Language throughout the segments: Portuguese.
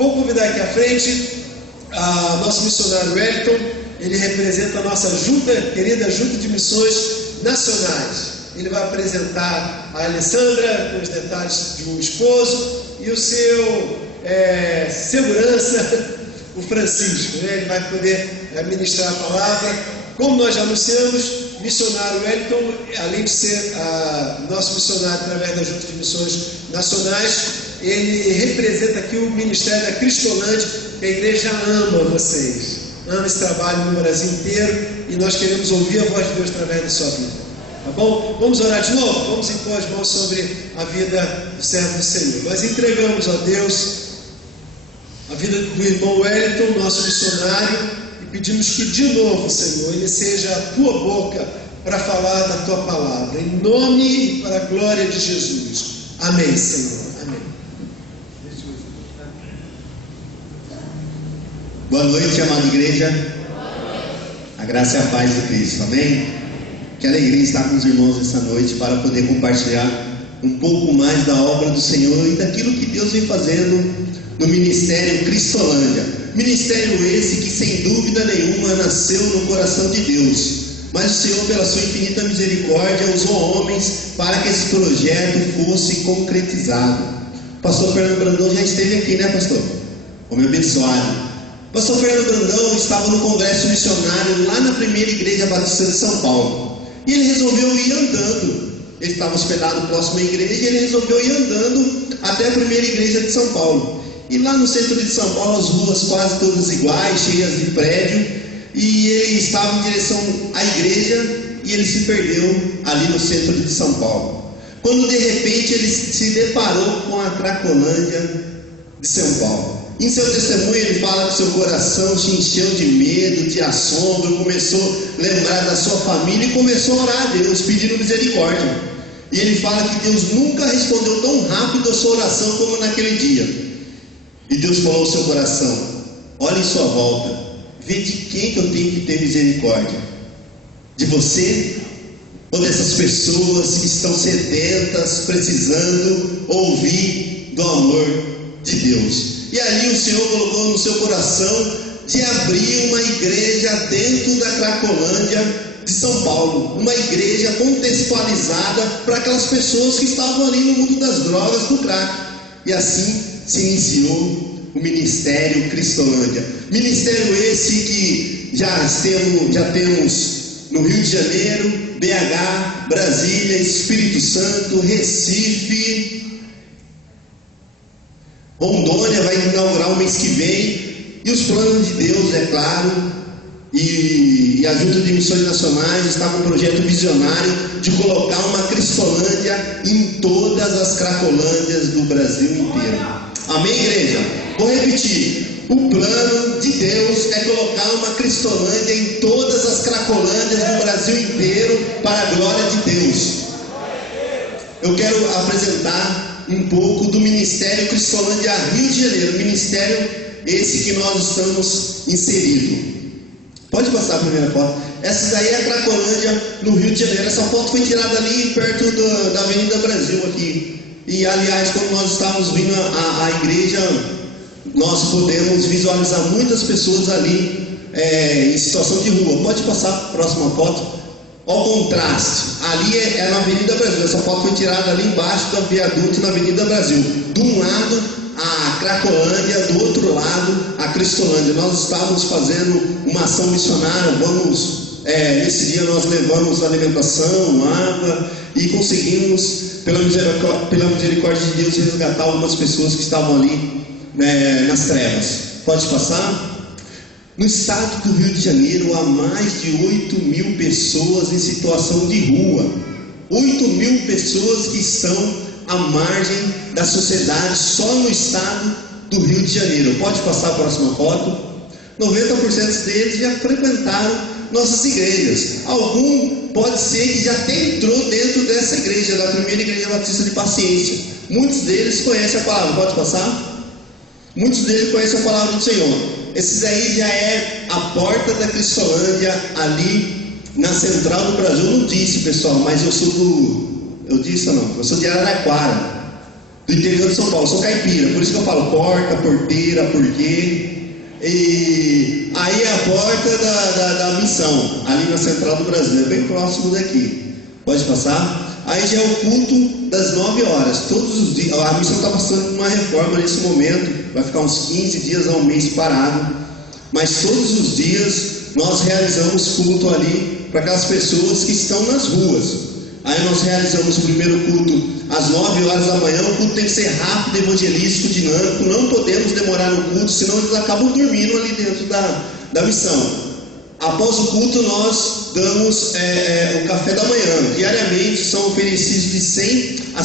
Vou convidar aqui à frente nosso missionário Wellington. Ele representa a nossa querida Junta de Missões Nacionais. Ele vai apresentar a Alessandra com os detalhes de um esposo e o seu segurança, o Francisco, né? Ele vai poder ministrar a palavra. Como nós já anunciamos, missionário Wellington, além de ser nosso missionário através da Junta de Missões Nacionais, ele representa aqui o Ministério da Cristolândia, que a igreja ama vocês, ama esse trabalho no Brasil inteiro, e nós queremos ouvir a voz de Deus através da sua vida. Tá bom? Vamos orar de novo? Vamos impor as mãos sobre a vida do servo do Senhor. Nós entregamos a Deus a vida do irmão Wellington, nosso missionário, e pedimos que de novo, Senhor, ele seja a tua boca para falar da tua palavra, em nome e para a glória de Jesus. Amém, Senhor. Amém. Boa noite, amada igreja. A graça e a paz de Cristo. Amém? Que alegria estar com os irmãos essa noite para poder compartilhar um pouco mais da obra do Senhor e daquilo que Deus vem fazendo no Ministério Cristolândia. Ministério esse que, sem dúvida nenhuma, nasceu no coração de Deus. Mas o Senhor, pela sua infinita misericórdia, usou homens para que esse projeto fosse concretizado. O pastor Fernando Brandão já esteve aqui, né, pastor? Homem abençoado. Pastor Fernando Brandão estava no congresso missionário lá na primeira igreja batista de São Paulo. E ele resolveu ir andando. Ele estava hospedado próximo à igreja e ele resolveu ir andando até a primeira igreja de São Paulo. E lá no centro de São Paulo, as ruas quase todas iguais, cheias de prédio. E ele estava em direção à igreja e ele se perdeu ali no centro de São Paulo. Quando de repente ele se deparou com a Cracolândia de São Paulo. Em seu testemunho ele fala que seu coração se encheu de medo, de assombro, começou a lembrar da sua família e começou a orar a Deus, pedindo misericórdia. E ele fala que Deus nunca respondeu tão rápido a sua oração como naquele dia. E Deus falou ao seu coração: olhe em sua volta, vê de quem que eu tenho que ter misericórdia. De você ou dessas pessoas que estão sedentas, precisando ouvir do amor de Deus? E ali o Senhor colocou no seu coração de abrir uma igreja dentro da Cracolândia de São Paulo, uma igreja contextualizada para aquelas pessoas que estavam ali no mundo das drogas, do crack. E assim se iniciou o Ministério Cristolândia. Ministério esse que já temos no Rio de Janeiro, BH, Brasília, Espírito Santo, Recife, Rondônia vai inaugurar o mês que vem. E os planos de Deus, é claro, e a Junta de Missões Nacionais está com um projeto visionário de colocar uma Cristolândia em todas as Cracolândias do Brasil inteiro. Amém, igreja? Vou repetir: o plano de Deus é colocar uma Cristolândia em todas as Cracolândias do Brasil inteiro para a glória de Deus. Eu quero apresentar um pouco do Ministério Cristolândia Rio de Janeiro, ministério esse que nós estamos inseridos. Pode passar a primeira foto. Essa daí é a Cracolândia no Rio de Janeiro. Essa foto foi tirada ali perto da Avenida Brasil aqui. E aliás, quando nós estávamos vindo à igreja, nós podemos visualizar muitas pessoas ali em situação de rua. Pode passar a próxima foto. Olha o contraste. Ali é na Avenida Brasil. Essa foto foi tirada ali embaixo do viaduto na Avenida Brasil. De um lado a Cracolândia, do outro lado a Cristolândia. Nós estávamos fazendo uma ação missionária. Nesse dia nós levamos alimentação, água e conseguimos, pela misericórdia de Deus, resgatar algumas pessoas que estavam ali nas trevas. Pode passar? No estado do Rio de Janeiro há mais de 8.000 pessoas em situação de rua. 8.000 pessoas que estão à margem da sociedade só no estado do Rio de Janeiro. Pode passar a próxima foto. 90% deles já frequentaram nossas igrejas. Algum pode ser que já até entrou dentro dessa igreja, da primeira igreja batista de Paciência. Muitos deles conhecem a palavra. Pode passar? Muitos deles conhecem a palavra do Senhor. Esse daí já é a porta da Cristolândia, ali na central do Brasil. Eu não disse, pessoal, mas eu sou de Araraquara. do interior de São Paulo, sou caipira, por isso que eu falo porta, porteira, porquê. E aí é a porta da missão, ali na Central do Brasil, bem próximo daqui. Pode passar? Aí já é o culto das 9 horas, todos os dias. A missão está passando por uma reforma nesse momento, vai ficar uns 15 dias a um mês parado, mas todos os dias nós realizamos culto ali para aquelas pessoas que estão nas ruas. Aí nós realizamos o primeiro culto às 9 horas da manhã. O culto tem que ser rápido, evangelístico, dinâmico. Não podemos demorar no culto, senão eles acabam dormindo ali dentro da missão. Após o culto nós damos o café da manhã. Diariamente são oferecidos de 100 a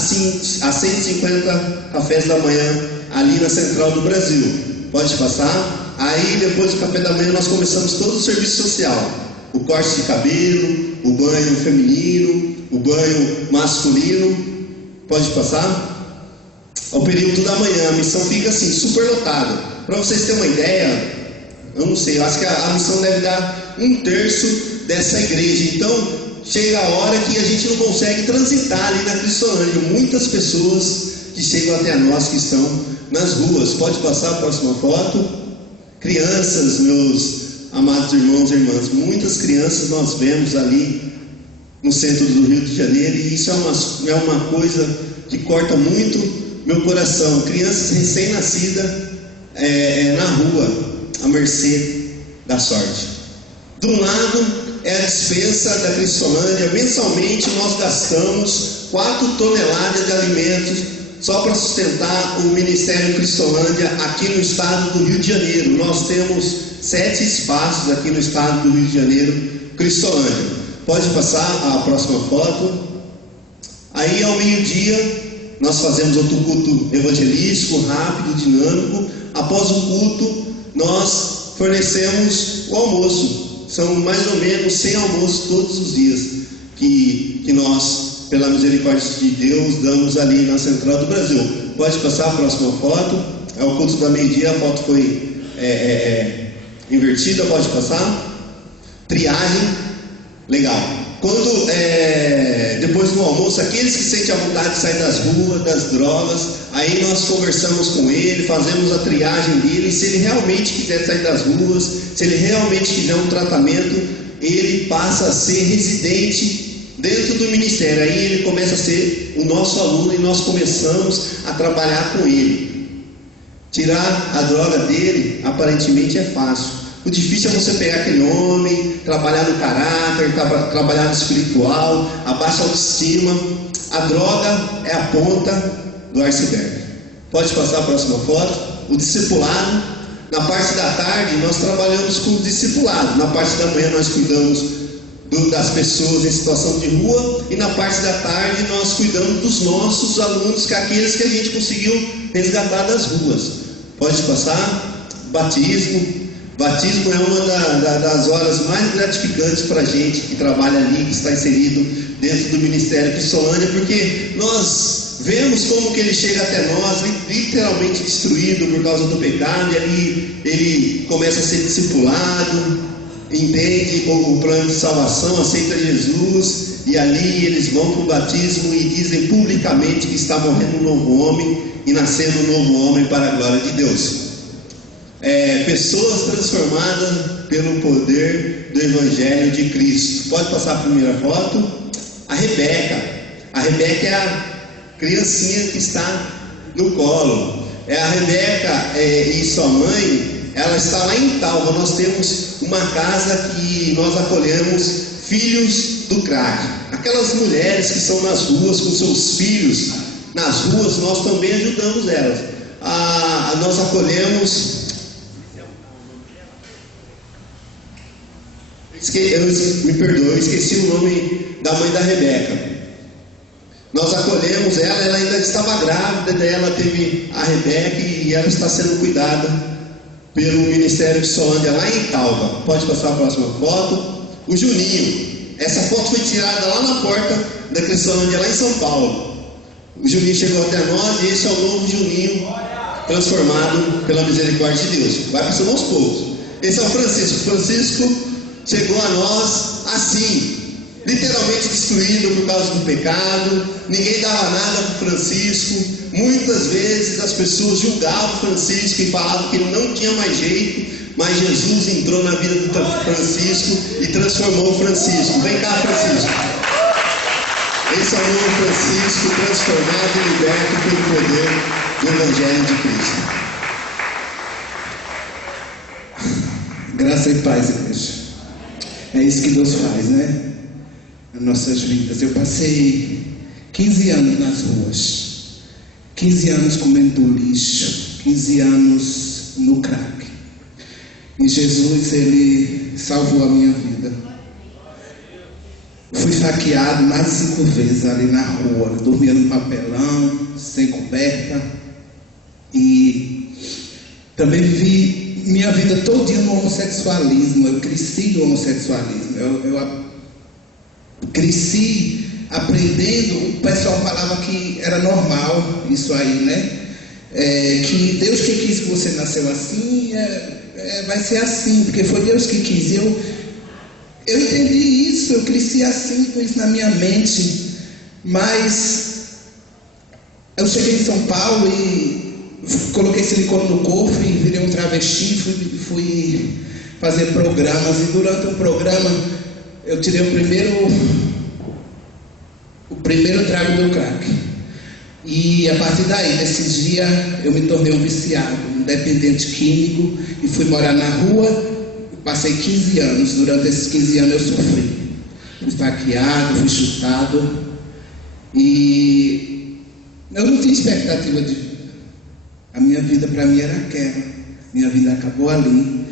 150 cafés da manhã ali na Central do Brasil. Pode passar? Aí depois do café da manhã nós começamos todo o serviço social. O corte de cabelo, o banho feminino, o banho masculino. Pode passar? Ao período da manhã, a missão fica assim, super lotada. Para vocês terem uma ideia, eu não sei, eu acho que a missão deve dar 1/3 dessa igreja. Então, chega a hora que a gente não consegue transitar ali na Cristolândia. Muitas pessoas que chegam até nós que estão nas ruas. Pode passar a próxima foto? Crianças, meus amados irmãos e irmãs, muitas crianças nós vemos ali no centro do Rio de Janeiro, e isso é uma coisa que corta muito meu coração. Crianças recém-nascidas na rua, à mercê da sorte. De um lado é a despensa da Cristolândia. Mensalmente nós gastamos 4 toneladas de alimentos só para sustentar o Ministério Cristolândia aqui no estado do Rio de Janeiro. Nós temos 7 espaços aqui no estado do Rio de Janeiro, Cristolândia. Pode passar a próxima foto. Aí ao meio-dia nós fazemos outro culto evangelístico, rápido, dinâmico. Após o culto nós fornecemos o almoço. São mais ou menos 100 almoços todos os dias que nós, pela misericórdia de Deus, damos ali na Central do Brasil. Pode passar a próxima foto. É o culto da meio-dia, a foto foi invertida. Pode passar. Triagem. Legal. Quando depois do almoço, aqueles que sentem a vontade de sair das ruas, das drogas, aí nós conversamos com ele, fazemos a triagem dele. Se ele realmente quiser sair das ruas, se ele realmente quiser um tratamento, ele passa a ser residente dentro do ministério. Aí ele começa a ser o nosso aluno e nós começamos a trabalhar com ele. Tirar a droga dele aparentemente é fácil. O difícil é você pegar aquele homem, trabalhar no caráter, trabalhar no espiritual, a baixa autoestima. A droga é a ponta do iceberg. Pode passar a próxima foto. O discipulado. Na parte da tarde nós trabalhamos com o discipulado. Na parte da manhã nós cuidamos das pessoas em situação de rua. E na parte da tarde nós cuidamos dos nossos alunos, que é aqueles que a gente conseguiu resgatar das ruas. Pode passar. Batismo. Batismo é uma das horas mais gratificantes para a gente que trabalha ali, que está inserido dentro do Ministério Cristolândia, porque nós vemos como que ele chega até nós, literalmente destruído por causa do pecado, e ali ele começa a ser discipulado, entende o plano de salvação, aceita Jesus, e ali eles vão para o batismo e dizem publicamente que está morrendo um novo homem e nascendo um novo homem para a glória de Deus. Pessoas transformadas pelo poder do Evangelho de Cristo. Pode passar a primeira foto. A Rebeca é a criancinha que está no colo. A Rebeca e sua mãe, ela está lá em Talva. Nós temos uma casa que nós acolhemos filhos do crack. Aquelas mulheres que estão nas ruas com seus filhos nas ruas, nós também ajudamos elas. Nós acolhemos. Me perdoe, eu esqueci o nome da mãe da Rebeca. Nós acolhemos ela ainda estava grávida, daí ela teve a Rebeca e ela está sendo cuidada pelo Ministério Cristolândia lá em Talva. Pode passar a próxima foto. O Juninho. Essa foto foi tirada lá na porta da Cristolândia, lá em São Paulo. O Juninho chegou até nós e esse é o novo Juninho transformado pela misericórdia de Deus. Vai passando aos poucos. Esse é o Francisco. Francisco chegou a nós assim. literalmente destruído por causa do pecado. Ninguém dava nada para Francisco. Muitas vezes as pessoas julgavam Francisco e falavam que ele não tinha mais jeito. Mas Jesus entrou na vida do Francisco e transformou Francisco. Vem cá, Francisco. Esse é o novo Francisco, transformado e liberto pelo poder do Evangelho de Cristo. Graça e paz, igreja. É isso que Deus faz, né? Nas nossas vidas. Eu passei 15 anos nas ruas, 15 anos comendo lixo, 15 anos no crack. E Jesus, Ele salvou a minha vida. Fui saqueado mais de 5 vezes ali na rua. Dormia no papelão, sem coberta. E também vivi minha vida todinha no homossexualismo. Eu cresci no homossexualismo. Eu cresci aprendendo. O pessoal falava que era normal isso aí, né? Que Deus que quis que você nasceu assim, vai ser assim, porque foi Deus que quis. Eu entendi isso, eu cresci assim, com isso na minha mente. Mas eu cheguei em São Paulo e coloquei silicone no corpo e virei um travesti, fui fazer programas. E durante um programa eu tirei o primeiro trago do crack. E a partir daí, nesse dia, eu me tornei um viciado, um dependente químico, e fui morar na rua. Passei 15 anos, durante esses 15 anos eu sofri. Fui esfaqueado, fui chutado, e eu não tinha expectativa de vida. A minha vida para mim era aquela. Minha vida acabou ali.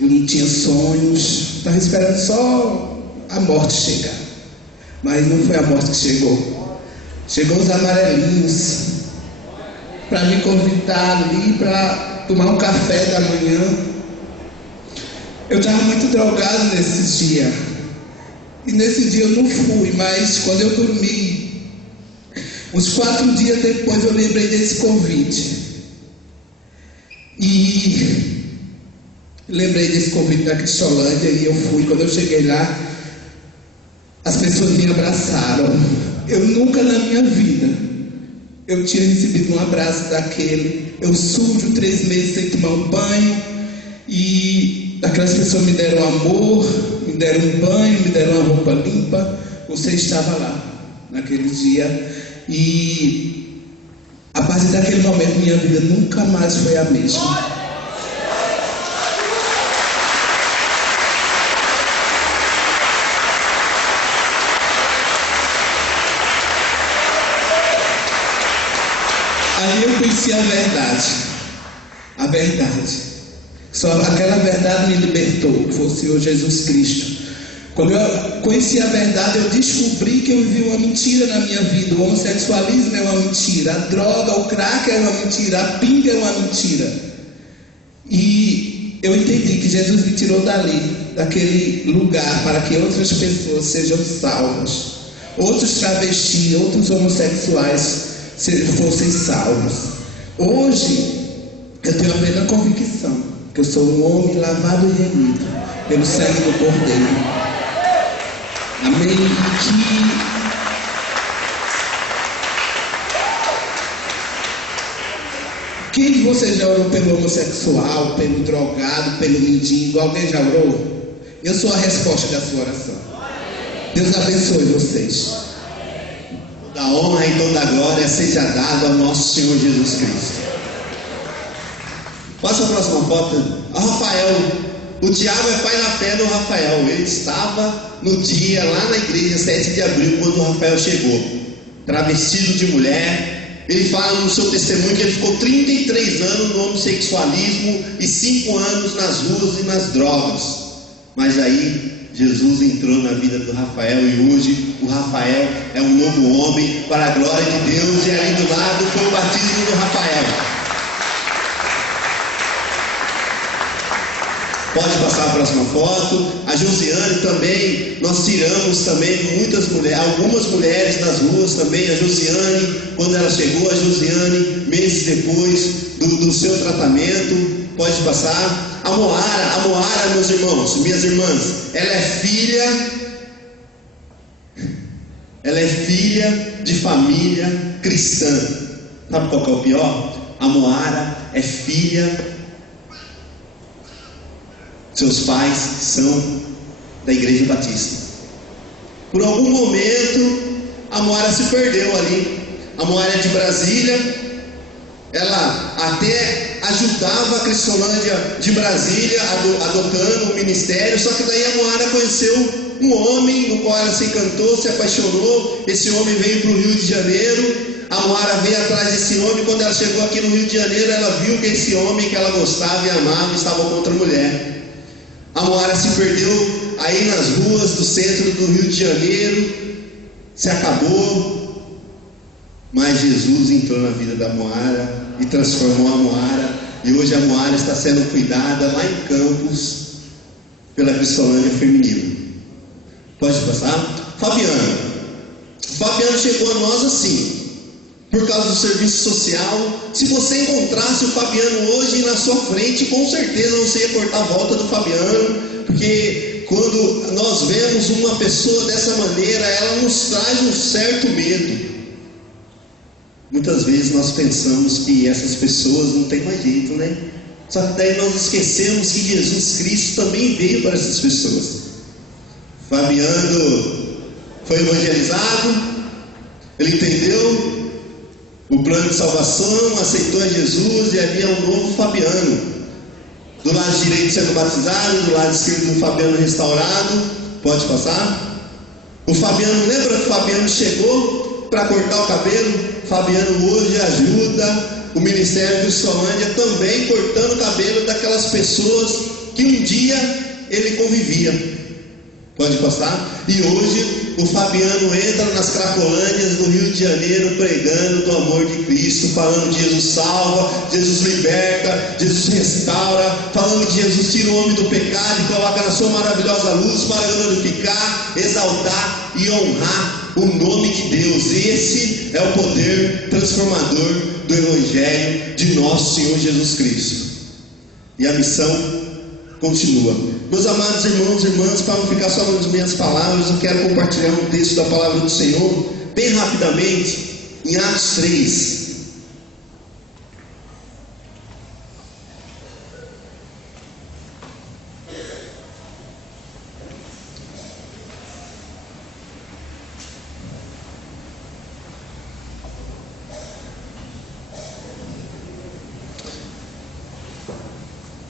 Eu não tinha sonhos, estava esperando só a morte chegar. Mas não foi a morte que chegou. Chegou os amarelinhos para me convidar ali para tomar um café da manhã. Eu estava muito drogado nesse dia. E nesse dia eu não fui, mas quando eu dormi, uns 4 dias depois eu lembrei desse convite. E lembrei desse convite da Cristolândia e eu fui. Quando eu cheguei lá, as pessoas me abraçaram. Eu nunca na minha vida eu tinha recebido um abraço daquele. Eu sujo 3 meses sem tomar um banho, e aquelas pessoas me deram amor, me deram um banho, me deram uma roupa limpa. Você estava lá naquele dia, e a partir daquele momento minha vida nunca mais foi a mesma. Aí eu conheci a verdade. Só aquela verdade me libertou, que foi o Senhor Jesus Cristo. Quando eu conheci a verdade, eu descobri que eu vivi uma mentira na minha vida. O homossexualismo é uma mentira, a droga, o crack é uma mentira, a pinga é uma mentira. E eu entendi que Jesus me tirou dali, daquele lugar, para que outras pessoas sejam salvas. Outros travestis, outros homossexuais fossem salvos. Hoje eu tenho a plena convicção que eu sou um homem lavado e remido pelo sangue do Cordeiro. Amém. Quem de vocês já orou pelo homossexual, pelo drogado, pelo mendigo? Alguém já orou? Eu sou a resposta da sua oração. Deus abençoe vocês. Da honra e toda a glória seja dada ao nosso Senhor Jesus Cristo. Passa a próxima foto. A Rafael, o Tiago é pai na fé do Rafael. Ele estava no dia lá na igreja 7 de abril, quando o Rafael chegou, travestido de mulher. Ele fala no seu testemunho que ele ficou 33 anos no homossexualismo e 5 anos nas ruas e nas drogas. Mas aí Jesus entrou na vida do Rafael, e hoje o Rafael é um novo homem para a glória de Deus. E ali do lado foi o batismo do Rafael. Pode passar a próxima foto. A Josiane também, nós tiramos também muitas mulheres, algumas mulheres nas ruas também. A Josiane, quando ela chegou, a Josiane, meses depois do seu tratamento. Pode passar. A Moara, meus irmãos, minhas irmãs, ela é filha ela é filha de família cristã. Sabe qual que é o pior? A Moara é filha, seus pais são da Igreja Batista. Por algum momento a Moara se perdeu ali. A Moara é de Brasília, ela até ajudava a Cristolândia de Brasília, adotando um ministério, só que daí a Moara conheceu um homem no qual ela se encantou, se apaixonou. Esse homem veio para o Rio de Janeiro. A Moara veio atrás desse homem. Quando ela chegou aqui no Rio de Janeiro, ela viu que esse homem que ela gostava e amava estava com outra mulher. A Moara se perdeu aí nas ruas do centro do Rio de Janeiro, se acabou, mas Jesus entrou na vida da Moara e transformou a Moara, e hoje a Moara está sendo cuidada lá em Campos pela Cristolândia Feminina. Pode passar? Fabiano chegou a nós assim, por causa do serviço social. Se você encontrasse o Fabiano hoje na sua frente, com certeza você ia cortar a volta do Fabiano, porque quando nós vemos uma pessoa dessa maneira, ela nos traz um certo medo. Muitas vezes nós pensamos que essas pessoas não têm mais jeito, né? Só que daí nós esquecemos que Jesus Cristo também veio para essas pessoas. Fabiano foi evangelizado, ele entendeu o plano de salvação, aceitou a Jesus, e havia um novo Fabiano, do lado direito sendo batizado, do lado esquerdo do Fabiano restaurado. Pode passar? O Fabiano, lembra que o Fabiano chegou para cortar o cabelo? Fabiano hoje ajuda o Ministério do Cristolândia também, cortando o cabelo daquelas pessoas que um dia ele convivia. Pode passar? E hoje o Fabiano entra nas Cracolândias do Rio de Janeiro pregando do amor de Cristo, falando que Jesus salva, Jesus liberta, Jesus restaura, falando que Jesus tira o homem do pecado e coloca na sua maravilhosa luz para glorificar, exaltar e honrar o nome de Deus. Esse é o poder transformador do Evangelho de nosso Senhor Jesus Cristo. E a missão continua. Meus amados irmãos e irmãs, para não ficar só nas minhas palavras, eu quero compartilhar um texto da palavra do Senhor, bem rapidamente, em Atos 3.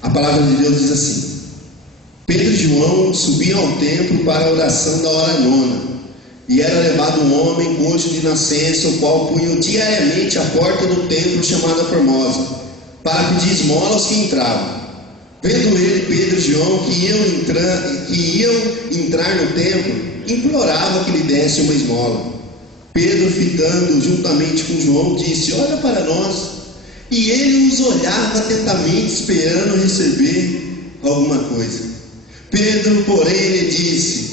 A palavra de Deus diz assim: Pedro e João subiam ao templo para a oração da hora nona, e era levado um homem coxo de nascença, o qual punha diariamente à porta do templo chamada Formosa, para pedir esmola aos que entravam. Vendo ele, Pedro e João, que iam entrar no templo, implorava que lhe desse uma esmola. Pedro, fitando juntamente com João, disse: olha para nós. E ele os olhava atentamente, esperando receber alguma coisa. Pedro, porém, lhe disse: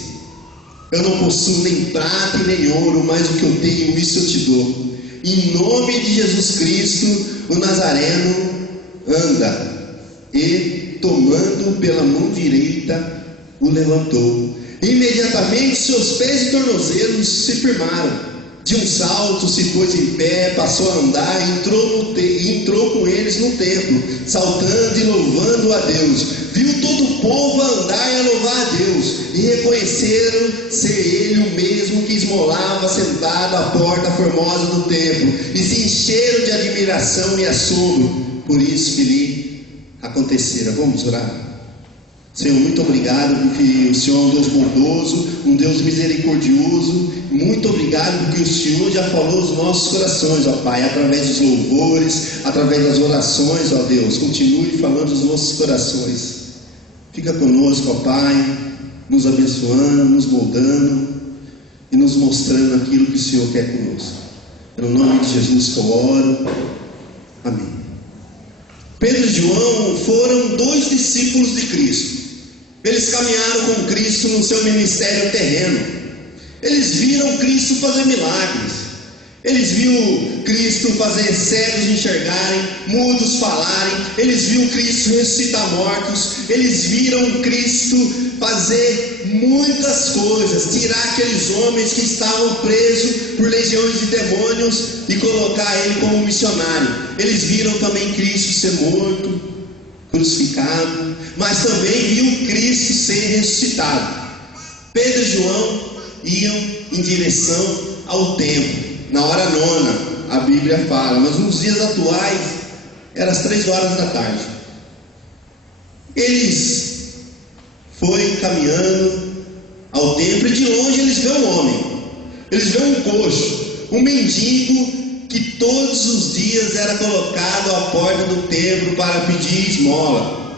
eu não possuo nem prata e nem ouro, mas o que eu tenho, isso eu te dou. Em nome de Jesus Cristo, o Nazareno, anda. E, tomando pela mão direita, o levantou. Imediatamente seus pés e tornozelos se firmaram. De um salto se pôs em pé, passou a andar e entrou com eles no templo, saltando e louvando a Deus. Viu todo o povo andar e a louvar a Deus, e reconheceram ser ele o mesmo que esmolava sentado à porta formosa do templo, e se encheram de admiração e assombro por isso que lhe acontecera. Vamos orar. Senhor, muito obrigado porque o Senhor é um Deus bondoso, um Deus misericordioso. Muito obrigado porque o Senhor já falou aos nossos corações, ó Pai, através dos louvores, através das orações, ó Deus. Continue falando aos nossos corações. Fica conosco, ó Pai, nos abençoando, nos moldando e nos mostrando aquilo que o Senhor quer conosco. No nome de Jesus que eu oro. Amém. Pedro e João foram dois discípulos de Cristo. Eles caminharam com Cristo no seu ministério terreno. Eles viram Cristo fazer milagres. Eles viram Cristo fazer cegos enxergarem, mudos falarem. Eles viram Cristo ressuscitar mortos. Eles viram Cristo fazer muitas coisas, tirar aqueles homens que estavam presos por legiões de demônios e colocar ele como missionário. Eles viram também Cristo ser morto, crucificado, mas também viam Cristo ser ressuscitado. Pedro e João iam em direção ao templo, na hora nona, a Bíblia fala, mas nos dias atuais, eram as 3 horas da tarde. Eles foram caminhando ao templo e de longe eles vêem um homem, eles vêem um coxo, um mendigo que todos os dias era colocado à porta do templo para pedir esmola.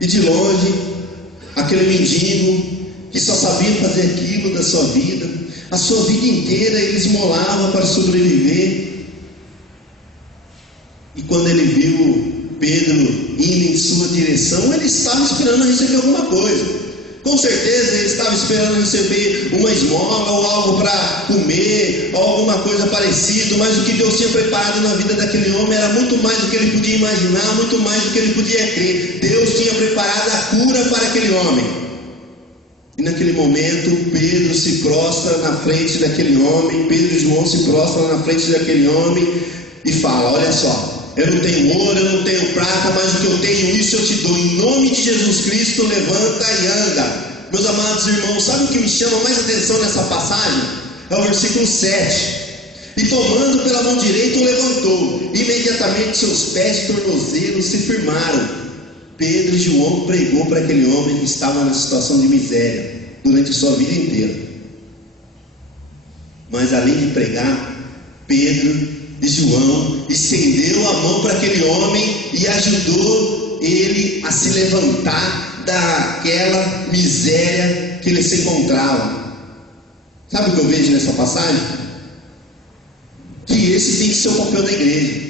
E de longe, aquele mendigo que só sabia fazer aquilo da sua vida, a sua vida inteira ele esmolava para sobreviver. E quando ele viu Pedro indo em sua direção, ele estava esperando receber alguma coisa. Com certeza ele estava esperando receber uma esmola ou algo para comer, ou alguma coisa parecida, mas o que Deus tinha preparado na vida daquele homem era muito mais do que ele podia imaginar, muito mais do que ele podia crer. Deus tinha preparado a cura para aquele homem. E naquele momento Pedro se prostra na frente daquele homem, Pedro e João se prostram na frente daquele homem e fala: olha só, eu não tenho ouro, eu não tenho prata, mas o que eu tenho, isso eu te dou. Em nome de Jesus Cristo, levanta e anda. Meus amados irmãos, sabe o que me chama mais atenção nessa passagem? É o versículo 7. E tomando pela mão direita o levantou. Imediatamente seus pés e tornozelos se firmaram. Pedro e João pregou para aquele homem que estava na situação de miséria durante sua vida inteira. Mas além de pregar, Pedro e João estendeu a mão para aquele homem e ajudou ele a se levantar daquela miséria que ele se encontrava. Sabe o que eu vejo nessa passagem? Que esse tem que ser o papel da igreja.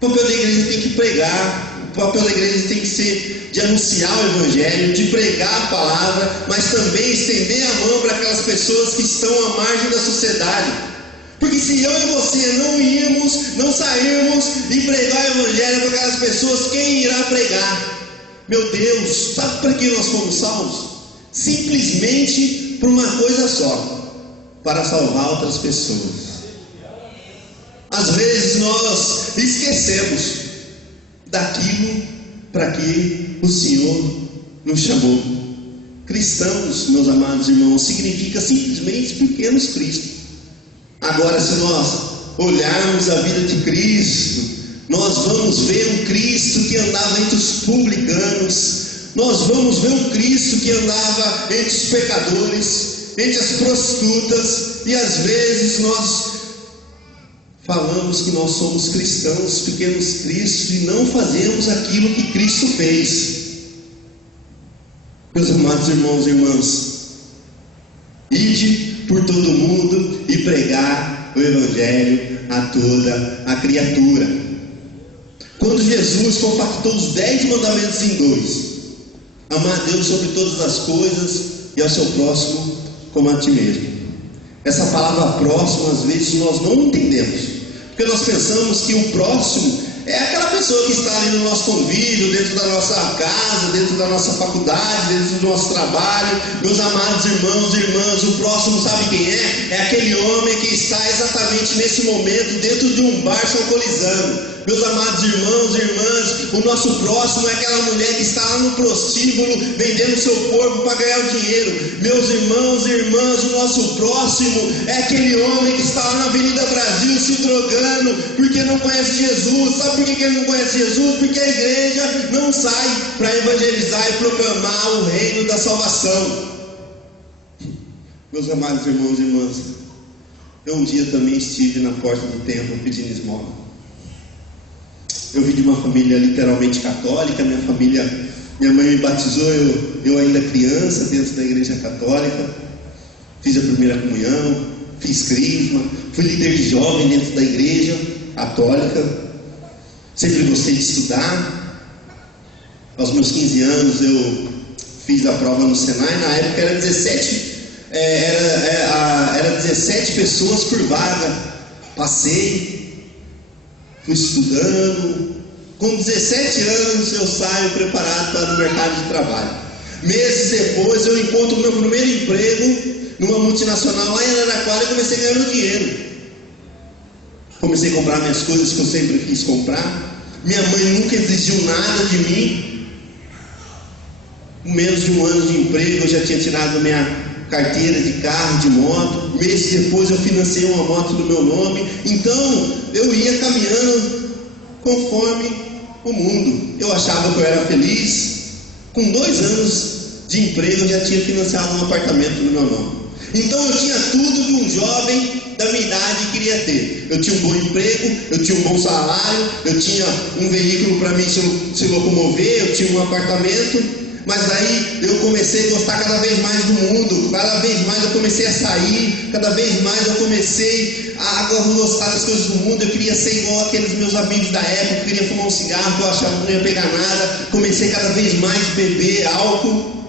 O papel da igreja tem que pregar. O papel da igreja tem que ser de anunciar o evangelho, de pregar a palavra, mas também estender a mão para aquelas pessoas que estão à margem da sociedade. Porque se eu e você não irmos, não sairmos e pregar o evangelho para aquelas pessoas, quem irá pregar? Meu Deus, sabe para que nós fomos salvos? Simplesmente por uma coisa só: para salvar outras pessoas. Às vezes nós esquecemos daquilo para que o Senhor nos chamou. Cristãos, meus amados irmãos, significa simplesmente pequenos cristos. Agora, se nós olharmos a vida de Cristo, nós vamos ver um Cristo que andava entre os publicanos, nós vamos ver um Cristo que andava entre os pecadores, entre as prostitutas, e às vezes nós falamos que nós somos cristãos, pequenos cristos, e não fazemos aquilo que Cristo fez. Meus amados irmãos e irmãs, ide por todo mundo e pregar o evangelho a toda a criatura. Quando Jesus compactou os 10 mandamentos em 2, amar a Deus sobre todas as coisas e ao seu próximo como a ti mesmo. Essa palavra próximo, às vezes nós não entendemos, porque nós pensamos que o próximo é aquela pessoa que está ali no nosso convívio, dentro da nossa casa, dentro da nossa faculdade, dentro do nosso trabalho. Meus amados irmãos e irmãs, o próximo sabe quem é? É aquele homem que está exatamente nesse momento dentro de um bar se alcoolizando. Meus amados irmãos e irmãs, o nosso próximo é aquela mulher que está lá no prostíbulo vendendo seu corpo para ganhar o dinheiro. Meus irmãos e irmãs, o nosso próximo é aquele homem que está lá na Avenida Brasil se drogando porque não conhece Jesus. Sabe por que ele não conhece Jesus? Porque a igreja não sai para evangelizar e proclamar o reino da salvação. Meus amados irmãos e irmãs, eu um dia também estive na porta do templo pedindo esmola. Eu vim de uma família literalmente católica. Minha mãe me batizou, eu ainda criança, dentro da igreja católica. Fiz a primeira comunhão, fiz crisma, fui líder de jovem dentro da igreja católica. Sempre gostei de estudar. Aos meus 15 anos eu fiz a prova no Senai. Na época era 17 pessoas por vaga. Passei, fui estudando. Com 17 anos eu saio preparado para o mercado de trabalho. Meses depois eu encontro o meu primeiro emprego numa multinacional lá em Araraquara e comecei a ganhar meu dinheiro. Comecei a comprar minhas coisas que eu sempre quis comprar. Minha mãe nunca exigiu nada de mim. Com menos de 1 ano de emprego eu já tinha tirado minha carteira de carro, de moto. Meses depois eu financei uma moto no meu nome. Então eu ia caminhando conforme o mundo. Eu achava que eu era feliz. Com 2 anos de emprego eu já tinha financiado um apartamento no meu nome. Então eu tinha tudo que um jovem da minha idade queria ter. Eu tinha um bom emprego, eu tinha um bom salário, eu tinha um veículo para mim se locomover, eu tinha um apartamento. Mas daí eu comecei a gostar cada vez mais do mundo, cada vez mais eu comecei a sair, cada vez mais eu comecei a gostar das coisas do mundo. Eu queria ser igual aqueles meus amigos da época, eu queria fumar um cigarro, que eu achava que não ia pegar nada. Comecei cada vez mais a beber álcool.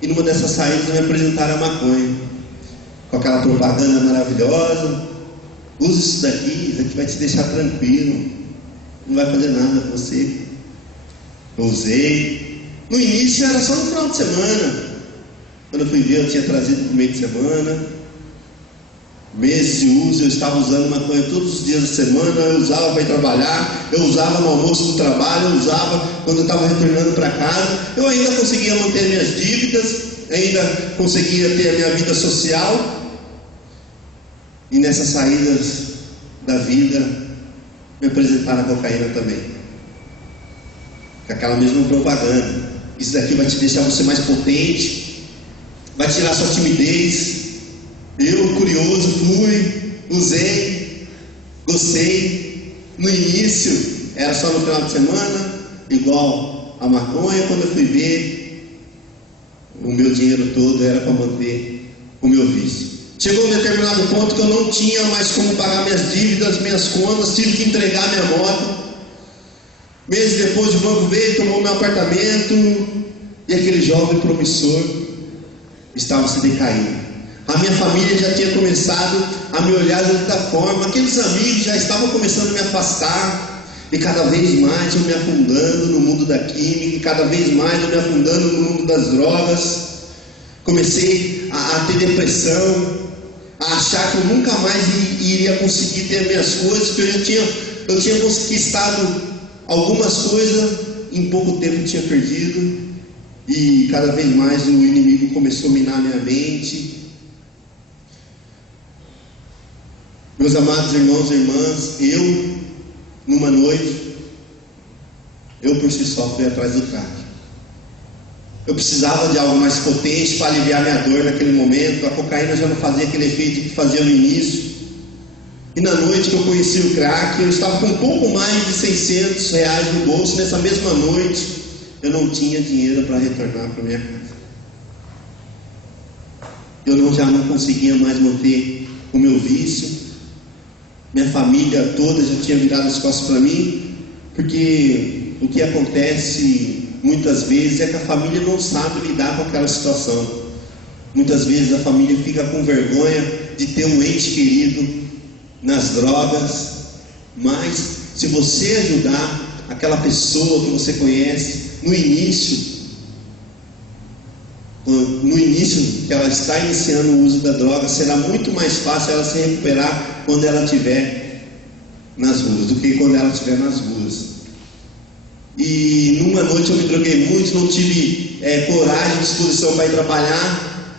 E numa dessas saídas me apresentaram a maconha, com aquela propaganda maravilhosa: use isso daqui vai te deixar tranquilo, não vai fazer nada com você. Eu usei. No início era só no final de semana. Quando eu fui ver, eu tinha trazido para o meio de semana. Meses de uso, eu estava usando maconha todos os dias da semana. Eu usava para ir trabalhar, eu usava no almoço do trabalho, eu usava quando eu estava retornando para casa. Eu ainda conseguia manter minhas dívidas, ainda conseguia ter a minha vida social. E nessas saídas da vida me apresentaram a cocaína também, com aquela mesma propaganda: isso daqui vai te deixar você mais potente, vai tirar sua timidez. Eu, curioso, fui, usei, gostei. No início era só no final de semana, igual a maconha. Quando eu fui ver, o meu dinheiro todo era para manter o meu vício. Chegou um determinado ponto que eu não tinha mais como pagar minhas dívidas, minhas contas, tive que entregar minha moto. Meses depois o banco veio, tomou meu apartamento, e aquele jovem promissor estava se decaindo. A minha família já tinha começado a me olhar de outra forma, aqueles amigos já estavam começando a me afastar, e cada vez mais eu me afundando no mundo da química, e cada vez mais eu me afundando no mundo das drogas. Comecei a ter depressão, a achar que eu nunca mais iria conseguir ter minhas coisas, porque eu tinha conquistado algumas coisas, em pouco tempo eu tinha perdido, e cada vez mais o inimigo começou a minar minha mente. Meus amados irmãos e irmãs, eu, numa noite, eu por si só fui atrás do crack. Eu precisava de algo mais potente para aliviar minha dor naquele momento. A cocaína já não fazia aquele efeito que fazia no início. E na noite que eu conheci o crack, eu estava com um pouco mais de R$600 no bolso. Nessa mesma noite, eu não tinha dinheiro para retornar para minha casa. Eu já não conseguia mais manter o meu vício. Minha família toda já tinha virado as costas para mim, porque o que acontece muitas vezes é que a família não sabe lidar com aquela situação. Muitas vezes a família fica com vergonha de ter um ente querido nas drogas, mas se você ajudar aquela pessoa que você conhece no início que ela está iniciando o uso da droga, será muito mais fácil ela se recuperar quando ela estiver nas ruas, do que quando ela estiver nas ruas. E numa noite eu me droguei muito, não tive coragem, disposição para ir trabalhar.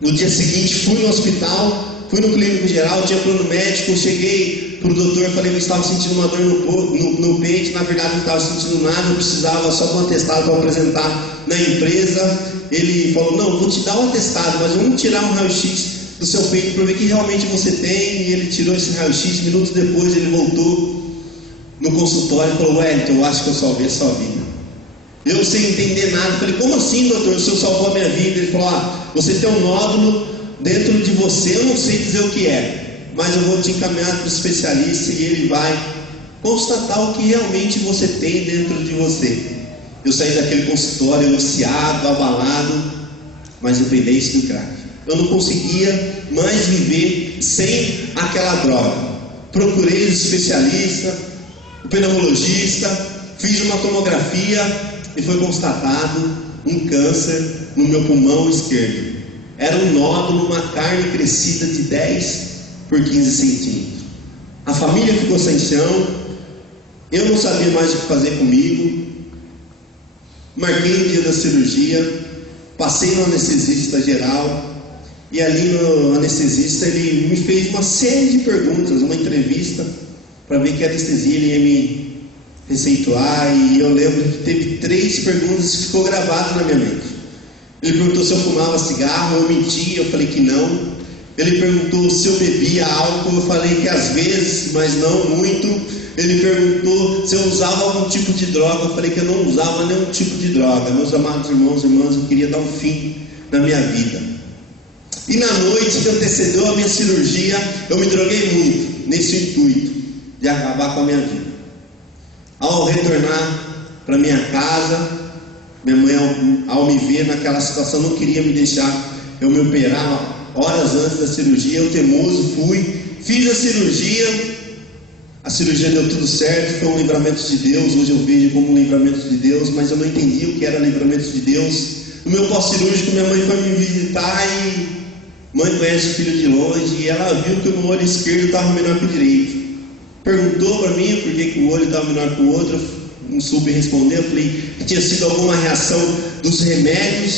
No dia seguinte fui no hospital, fui no clínico geral, tinha plano médico. Cheguei para o doutor, falei que eu estava sentindo uma dor no peito. Na verdade não estava sentindo nada, eu precisava só de um atestado para apresentar na empresa. Ele falou: não, vou te dar um atestado, mas vamos tirar um raio-x do seu peito para ver que realmente você tem. E ele tirou esse raio-x. Minutos depois ele voltou no consultório e falou: Wellington, eu acho que eu salvei a sua vida. Eu sem entender nada, falei: como assim, doutor? O senhor salvou a minha vida? Ele falou: você tem um nódulo dentro de você, eu não sei dizer o que é, mas eu vou te encaminhar para o especialista e ele vai constatar o que realmente você tem dentro de você. Eu saí daquele consultório ansiado, abalado, mas dependente do crack. Eu não conseguia mais viver sem aquela droga. Procurei os especialistas, o pneumologista, fiz uma tomografia e foi constatado um câncer no meu pulmão esquerdo. Era um nódulo, uma carne crescida de 10 por 15 centímetros. A família ficou sem chão, eu não sabia mais o que fazer comigo. Marquei o dia da cirurgia, passei no anestesista geral, e ali no anestesista ele me fez uma série de perguntas, uma entrevista, para ver que anestesia ele ia me receituar, e eu lembro que teve 3 perguntas que ficou gravado na minha mente. Ele perguntou se eu fumava cigarro, eu menti, eu falei que não. Ele perguntou se eu bebia álcool, eu falei que às vezes, mas não muito. Ele perguntou se eu usava algum tipo de droga, eu falei que eu não usava nenhum tipo de droga. Meus amados irmãos e irmãs, eu queria dar um fim na minha vida. E na noite que antecedeu a minha cirurgia, eu me droguei muito, nesse intuito de acabar com a minha vida. Ao retornar para minha casa, minha mãe, ao me ver naquela situação, não queria me deixar eu me operar horas antes da cirurgia. Eu teimoso fui, fiz a cirurgia deu tudo certo, foi um livramento de Deus. Hoje eu vejo como um livramento de Deus, mas eu não entendi o que era livramento de Deus. No meu pós-cirúrgico, minha mãe foi me visitar e mãe conhece o filho de longe, e ela viu que o meu olho esquerdo estava menor que o direito. Perguntou para mim por que o olho estava menor que o outro, eu não soube responder. Eu falei que tinha sido alguma reação dos remédios.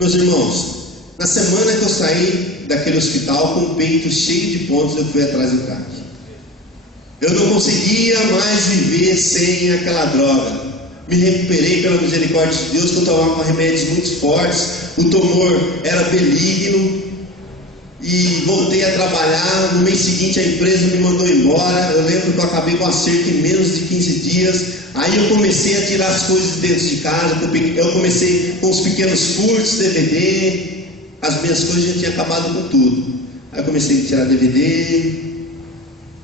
Meus irmãos, na semana que eu saí daquele hospital com o peito cheio de pontos, eu fui atrás do crack. Eu não conseguia mais viver sem aquela droga. Me recuperei pela misericórdia de Deus, que eu tomava remédios muito fortes. O tumor era benigno e voltei a trabalhar. No mês seguinte a empresa me mandou embora. Eu lembro que eu acabei com a cerca em menos de 15 dias. Aí eu comecei a tirar as coisas de dentro de casa. Eu comecei com os pequenos furtos, DVD. As minhas coisas já tinham acabado com tudo. Aí eu comecei a tirar DVD,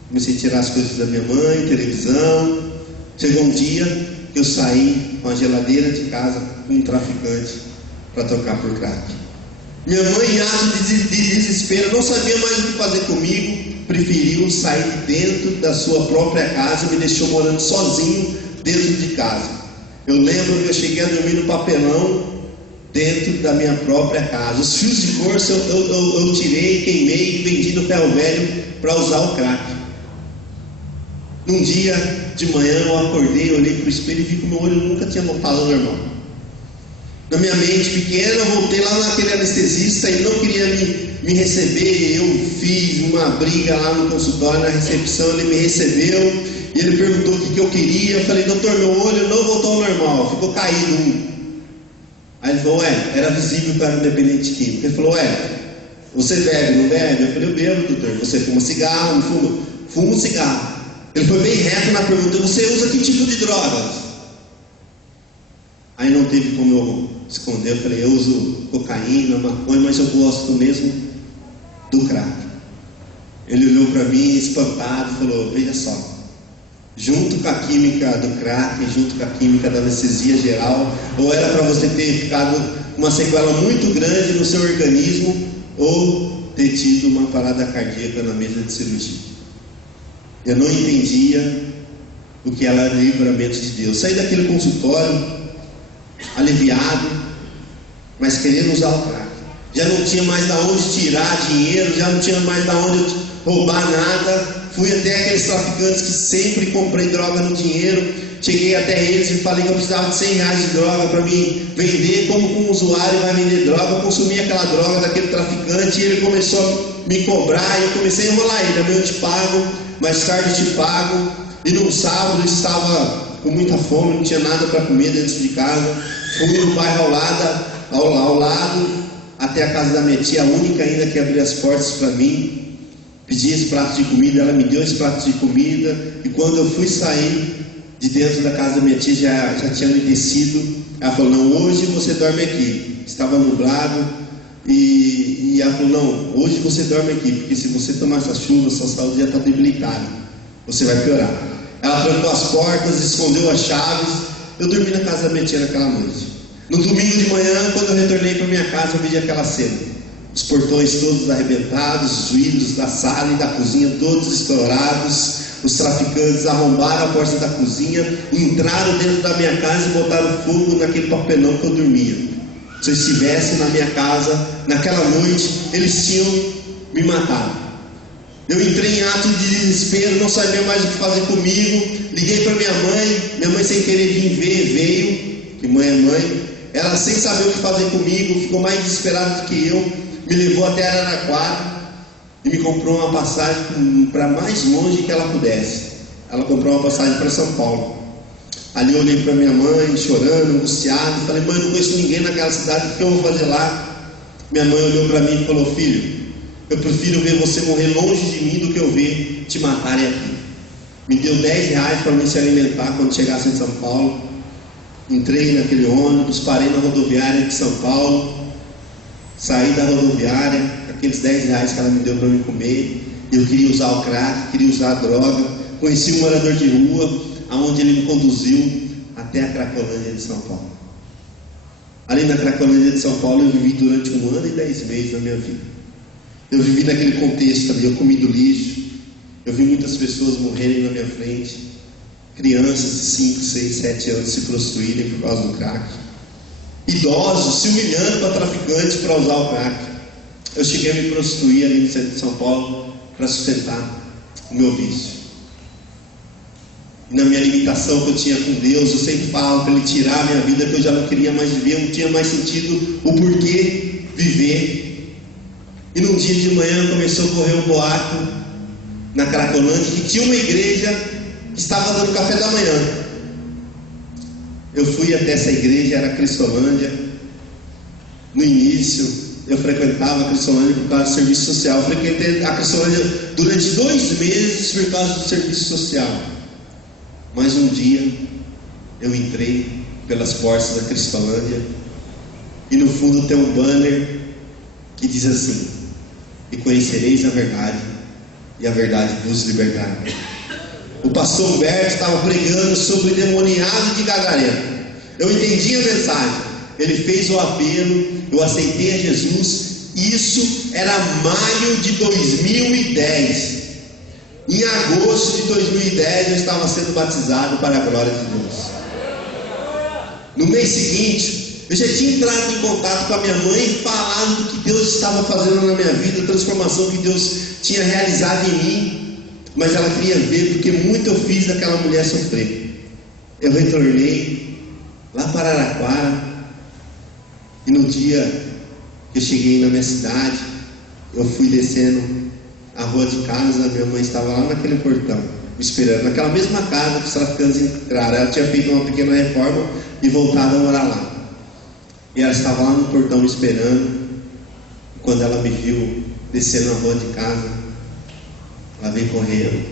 comecei a tirar as coisas da minha mãe, televisão. Chegou um dia que eu saí com a geladeira de casa com um traficante para trocar por crack. Minha mãe, em ato de desespero, não sabia mais o que fazer comigo, preferiu sair de dentro da sua própria casa e me deixou morando sozinho dentro de casa. Eu lembro que eu cheguei a dormir no papelão dentro da minha própria casa. Os fios de força eu tirei, queimei e vendi no ferro velho para usar o crack. Num dia de manhã eu acordei, olhei para o espelho e vi que o meu olho nunca tinha voltado ao normal. Na minha mente pequena, eu voltei lá naquele anestesista e não queria me receber. Eu fiz uma briga lá no consultório, na recepção. Ele me recebeu e ele perguntou o que eu queria. Eu falei: doutor, meu olho não voltou ao normal, ficou caído. Aí ele falou: era visível que eu era um dependente químico. Ele falou: você bebe, não bebe? Eu falei: eu bebo, doutor. Você fuma cigarro, não fuma? Fumo cigarro. Ele foi bem reto na pergunta: você usa que tipo de drogas? Aí não teve como eu esconder. Eu falei: eu uso cocaína, maconha, mas eu gosto mesmo do crack. Ele olhou para mim espantado e falou: veja só, junto com a química do crack, junto com a química da anestesia geral, ou era para você ter ficado uma sequela muito grande no seu organismo, ou ter tido uma parada cardíaca na mesa de cirurgia. Eu não entendia o que era livramento de Deus. Saí daquele consultório aliviado, mas querendo usar o crack. Já não tinha mais da onde tirar dinheiro, já não tinha mais da onde roubar nada. Fui até aqueles traficantes que sempre comprei droga no dinheiro. Cheguei até eles e falei que eu precisava de 100 reais de droga para mim vender. Como um usuário vai vender droga? Eu consumi aquela droga daquele traficante e ele começou a me cobrar. E eu comecei a enrolar ele: amanhã eu te pago, mais tarde eu te pago. E num sábado eu estava com muita fome, não tinha nada para comer dentro de casa. Fui no bairro ao lado, até a casa da minha tia, a única ainda que abriu as portas para mim. Pedi esse prato de comida, ela me deu esse prato de comida. E quando eu fui sair de dentro da casa da minha tia, já tinha anoitecido. Ela falou: não, hoje você dorme aqui. Estava nublado. E ela falou: não, hoje você dorme aqui, porque se você tomar essa chuva, sua saúde já está debilitada, você vai piorar. Ela trancou as portas, escondeu as chaves. Eu dormi na casa da minha tia naquela noite. No domingo de manhã, quando eu retornei para minha casa, eu vi aquela cena. Os portões todos arrebentados, os vidros da sala e da cozinha todos estourados, os traficantes arrombaram a porta da cozinha, entraram dentro da minha casa e botaram fogo naquele papelão que eu dormia. Se eu estivesse na minha casa naquela noite, eles tinham me matado. Eu entrei em ato de desespero, não sabia mais o que fazer comigo. Liguei para minha mãe sem querer vir ver, veio, que mãe é mãe. Ela, sem saber o que fazer comigo, ficou mais desesperada do que eu, me levou até Araraquara e me comprou uma passagem para mais longe que ela pudesse. Ela comprou uma passagem para São Paulo. Ali eu olhei para minha mãe, chorando, angustiado, falei: mãe, não conheço ninguém naquela cidade, o que eu vou fazer lá? Minha mãe olhou para mim e falou: filho, eu prefiro ver você morrer longe de mim do que eu ver te matarem aqui. Me deu R$10 para mim se alimentar quando chegasse em São Paulo. Entrei naquele ônibus, parei na rodoviária de São Paulo, saí da rodoviária, aqueles R$10 que ela me deu para mim comer. Eu queria usar o crack, queria usar a droga. Conheci um morador de rua, aonde ele me conduziu até a Cracolândia de São Paulo. Ali na Cracolândia de São Paulo eu vivi durante 1 ano e 10 meses da minha vida. Eu vivi naquele contexto ali, eu comi do lixo, eu vi muitas pessoas morrerem na minha frente, crianças de 5, 6, 7 anos se prostituírem por causa do crack, idosos se humilhando para traficantes para usar o crack. Eu cheguei a me prostituir ali no centro de São Paulo para sustentar o meu vício. E na minha limitação que eu tinha com Deus, eu sempre falava para Ele tirar a minha vida, que eu já não queria mais viver, não tinha mais sentido o porquê viver. E num dia de manhã começou a correr um boato na Cracolândia que tinha uma igreja que estava dando café da manhã. Eu fui até essa igreja, era a Cristolândia. No início eu frequentava a Cristolândia por causa do serviço social. Eu frequentei a Cristolândia durante 2 meses por causa do serviço social. Mas um dia eu entrei pelas portas da Cristolândia e no fundo tem um banner que diz assim: e conhecereis a verdade, e a verdade vos libertará. O pastor Humberto estava pregando sobre o demoniado de Gadareno. Eu entendi a mensagem. Ele fez o apelo, eu aceitei a Jesus. Isso era maio de 2010. Em agosto de 2010 eu estava sendo batizado para a glória de Deus. No mês seguinte eu já tinha entrado em contato com a minha mãe e falado do que Deus estava fazendo na minha vida, a transformação que Deus tinha realizado em mim. Mas ela queria ver, porque muito eu fiz daquela mulher sofrer. Eu retornei lá para Araraquara, e no dia que eu cheguei na minha cidade, eu fui descendo a rua de casa, minha mãe estava lá naquele portão, me esperando, naquela mesma casa que os traficantes entraram. Ela tinha feito uma pequena reforma e voltado a morar lá. E ela estava lá no portão me esperando. E quando ela me viu descendo a rua de casa, ela veio correndo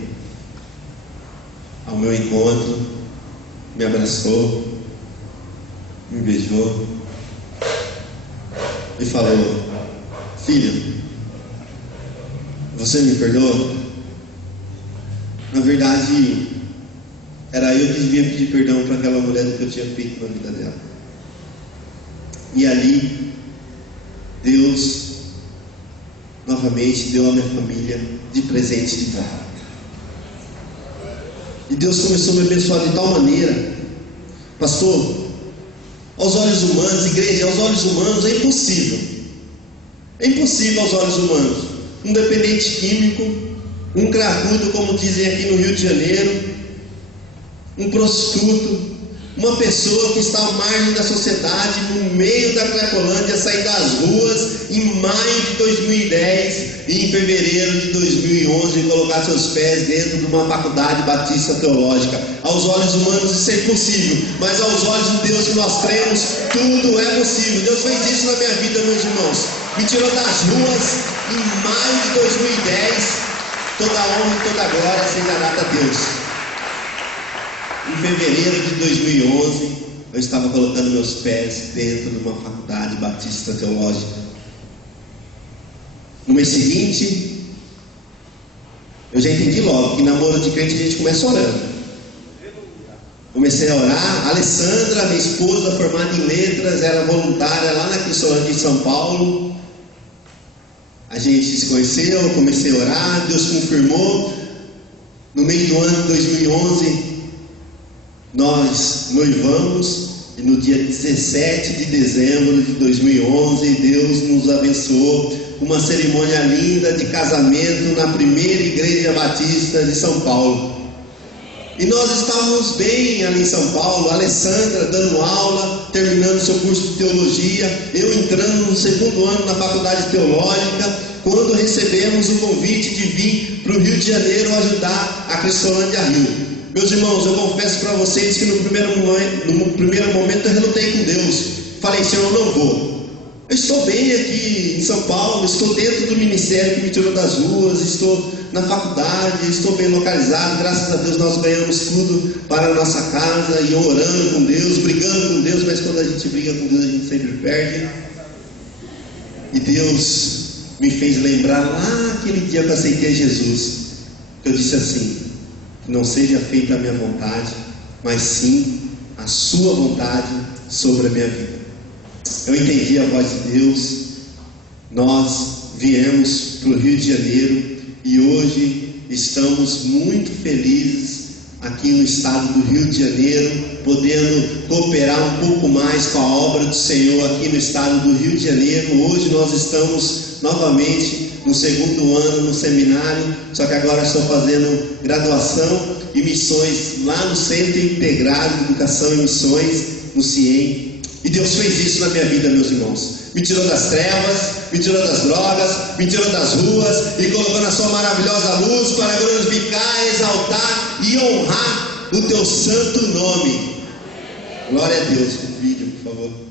ao meu encontro, me abraçou, me beijou e falou: filho, você me perdoa? Na verdade, era eu que devia pedir perdão para aquela mulher do que eu tinha feito na vida dela. E ali, Deus novamente deu a minha família de presente de volta. E Deus começou a me abençoar de tal maneira, pastor, aos olhos humanos, igreja, aos olhos humanos é impossível. É impossível aos olhos humanos. Um dependente químico, um cracudo, como dizem aqui no Rio de Janeiro, um prostituto, uma pessoa que está à margem da sociedade, no meio da Cracolândia, sair das ruas em maio de 2010 e em fevereiro de 2011 colocar seus pés dentro de uma faculdade batista teológica. Aos olhos humanos isso é impossível, mas aos olhos de Deus que nós cremos, tudo é possível. Deus fez isso na minha vida, meus irmãos. Me tirou das ruas em maio de 2010. Toda honra e toda glória seja dada a Deus. Em fevereiro de 2011, eu estava colocando meus pés dentro de uma faculdade batista teológica. No mês seguinte, eu já entendi logo que namoro de crente a gente começa orando. Comecei a orar. A Alessandra, minha esposa, formada em letras, era voluntária lá na Cristolândia de São Paulo. A gente se conheceu, eu comecei a orar, Deus confirmou. No meio do ano de 2011, nós noivamos e no dia 17 de dezembro de 2011, Deus nos abençoou com uma cerimônia linda de casamento na primeira igreja batista de São Paulo. E nós estávamos bem ali em São Paulo, a Alessandra dando aula, terminando seu curso de teologia, eu entrando no segundo ano na faculdade teológica, quando recebemos o convite de vir para o Rio de Janeiro ajudar a Cristolândia Rio. Meus irmãos, eu confesso para vocês que no primeiro momento eu relutei com Deus. Falei, Senhor, eu não vou. Eu estou bem aqui em São Paulo, estou dentro do ministério que me tirou das ruas, estou na faculdade, estou bem localizado, graças a Deus nós ganhamos tudo para a nossa casa, e orando com Deus, brigando com Deus, mas quando a gente briga com Deus a gente sempre perde. E Deus me fez lembrar lá aquele dia que eu aceitei Jesus, que eu disse assim: não seja feita a minha vontade, mas sim a sua vontade sobre a minha vida. Eu entendi a voz de Deus. Nós viemos para o Rio de Janeiro e hoje estamos muito felizes aqui no estado do Rio de Janeiro, podendo cooperar um pouco mais com a obra do Senhor aqui no estado do Rio de Janeiro. Hoje nós estamos novamente no segundo ano no seminário, só que agora estou fazendo graduação e missões lá no Centro Integrado de Educação e Missões, no CIEM. E Deus fez isso na minha vida, meus irmãos. Me tirou das trevas, me tirou das drogas, me tirou das ruas e colocou na sua maravilhosa luz para glorificar, exaltar e honrar o teu santo nome. Glória a Deus. O vídeo, por favor.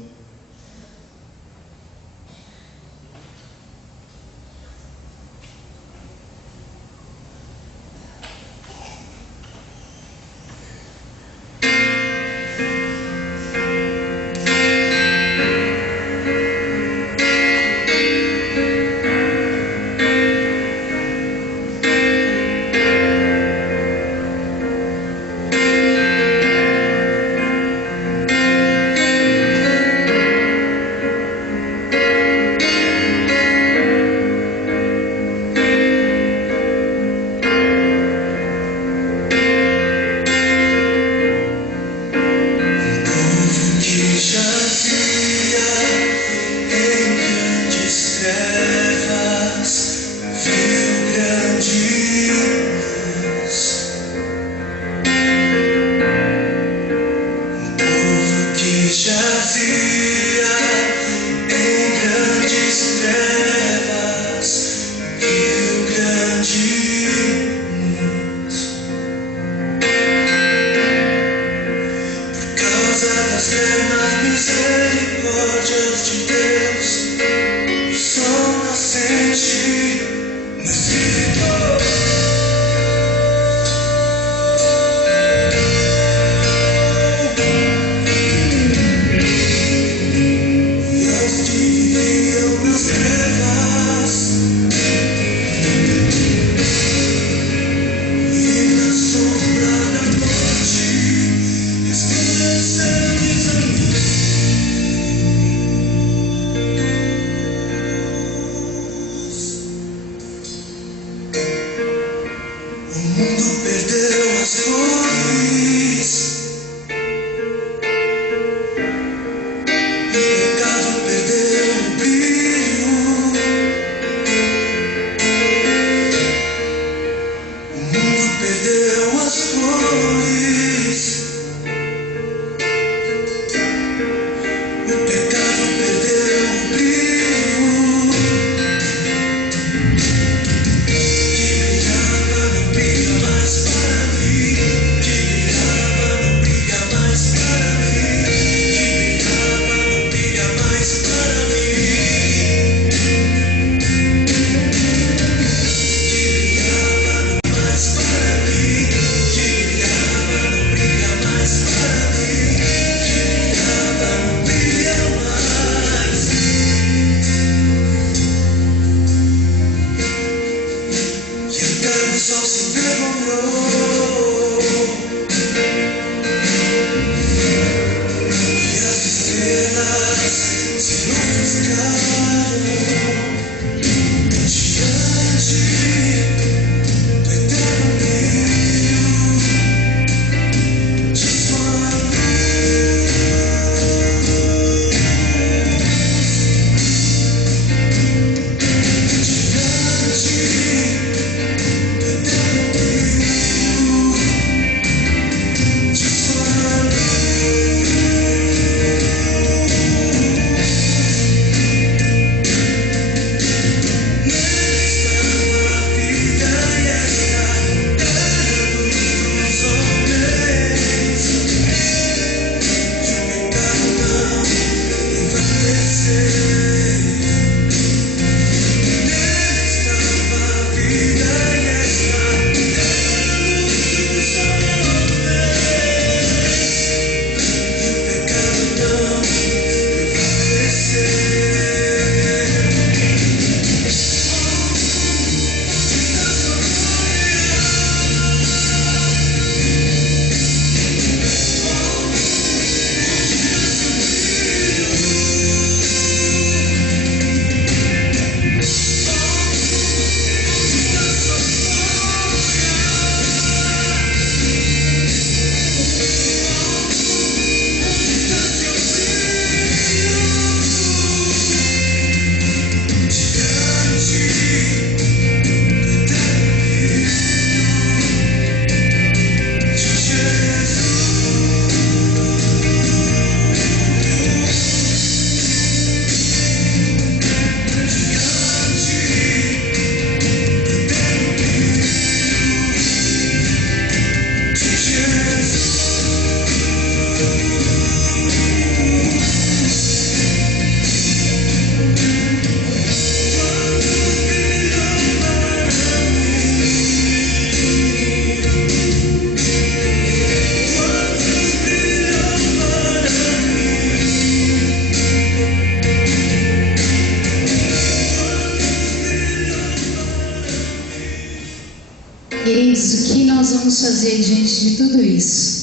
Queridos, o que nós vamos fazer diante de tudo isso?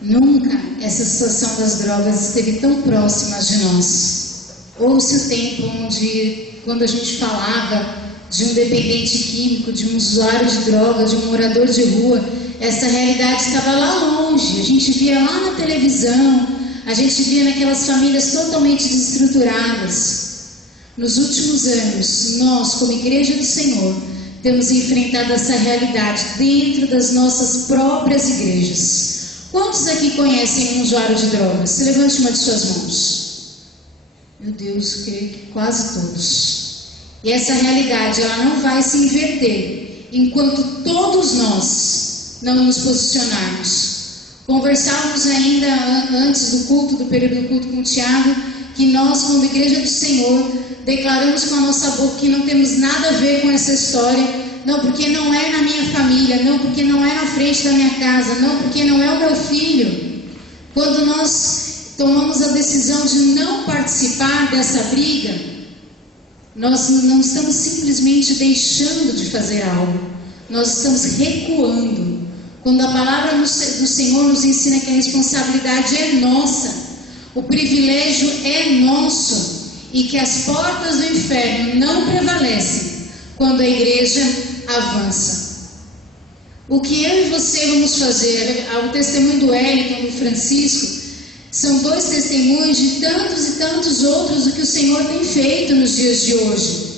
Nunca essa situação das drogas esteve tão próxima de nós. Houve o tempo onde, quando a gente falava de um dependente químico, de um usuário de droga, de um morador de rua, essa realidade estava lá longe. A gente via lá na televisão, a gente via naquelas famílias totalmente desestruturadas. Nos últimos anos, nós, como Igreja do Senhor, temos enfrentado essa realidade dentro das nossas próprias igrejas. Quantos aqui conhecem um usuário de drogas? Levante uma de suas mãos. Meu Deus, creio que quase todos. E essa realidade, ela não vai se inverter enquanto todos nós não nos posicionarmos. Conversávamos ainda antes do culto, do período do culto com o Tiago, que nós, como Igreja do Senhor, declaramos com a nossa boca que não temos nada a ver com essa história. Não porque não é na minha família, não porque não é na frente da minha casa, não porque não é o meu filho. Quando nós tomamos a decisão de não participar dessa briga, nós não estamos simplesmente deixando de fazer algo, nós estamos recuando. Quando a palavra do Senhor nos ensina que a responsabilidade é nossa, o privilégio é nosso, e que as portas do inferno não prevalecem quando a igreja avança. O que eu e você vamos fazer? O testemunho do Wellington, do Francisco, são dois testemunhos de tantos e tantos outros do que o Senhor tem feito nos dias de hoje.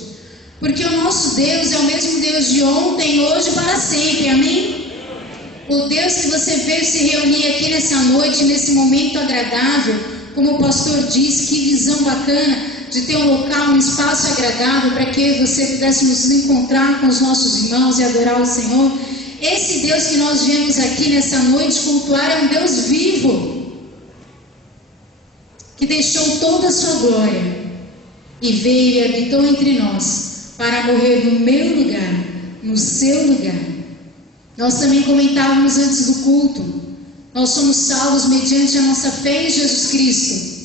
Porque o nosso Deus é o mesmo Deus de ontem, hoje e para sempre, amém? O Deus que você veio se reunir aqui nessa noite, nesse momento agradável, como o pastor disse, que visão bacana de ter um local, um espaço agradável para que eu e você pudéssemos nos encontrar com os nossos irmãos e adorar o Senhor. Esse Deus que nós viemos aqui nessa noite cultuar é um Deus vivo, que deixou toda a sua glória e veio e habitou entre nós para morrer no meu lugar, no seu lugar. Nós também comentávamos antes do culto, nós somos salvos mediante a nossa fé em Jesus Cristo.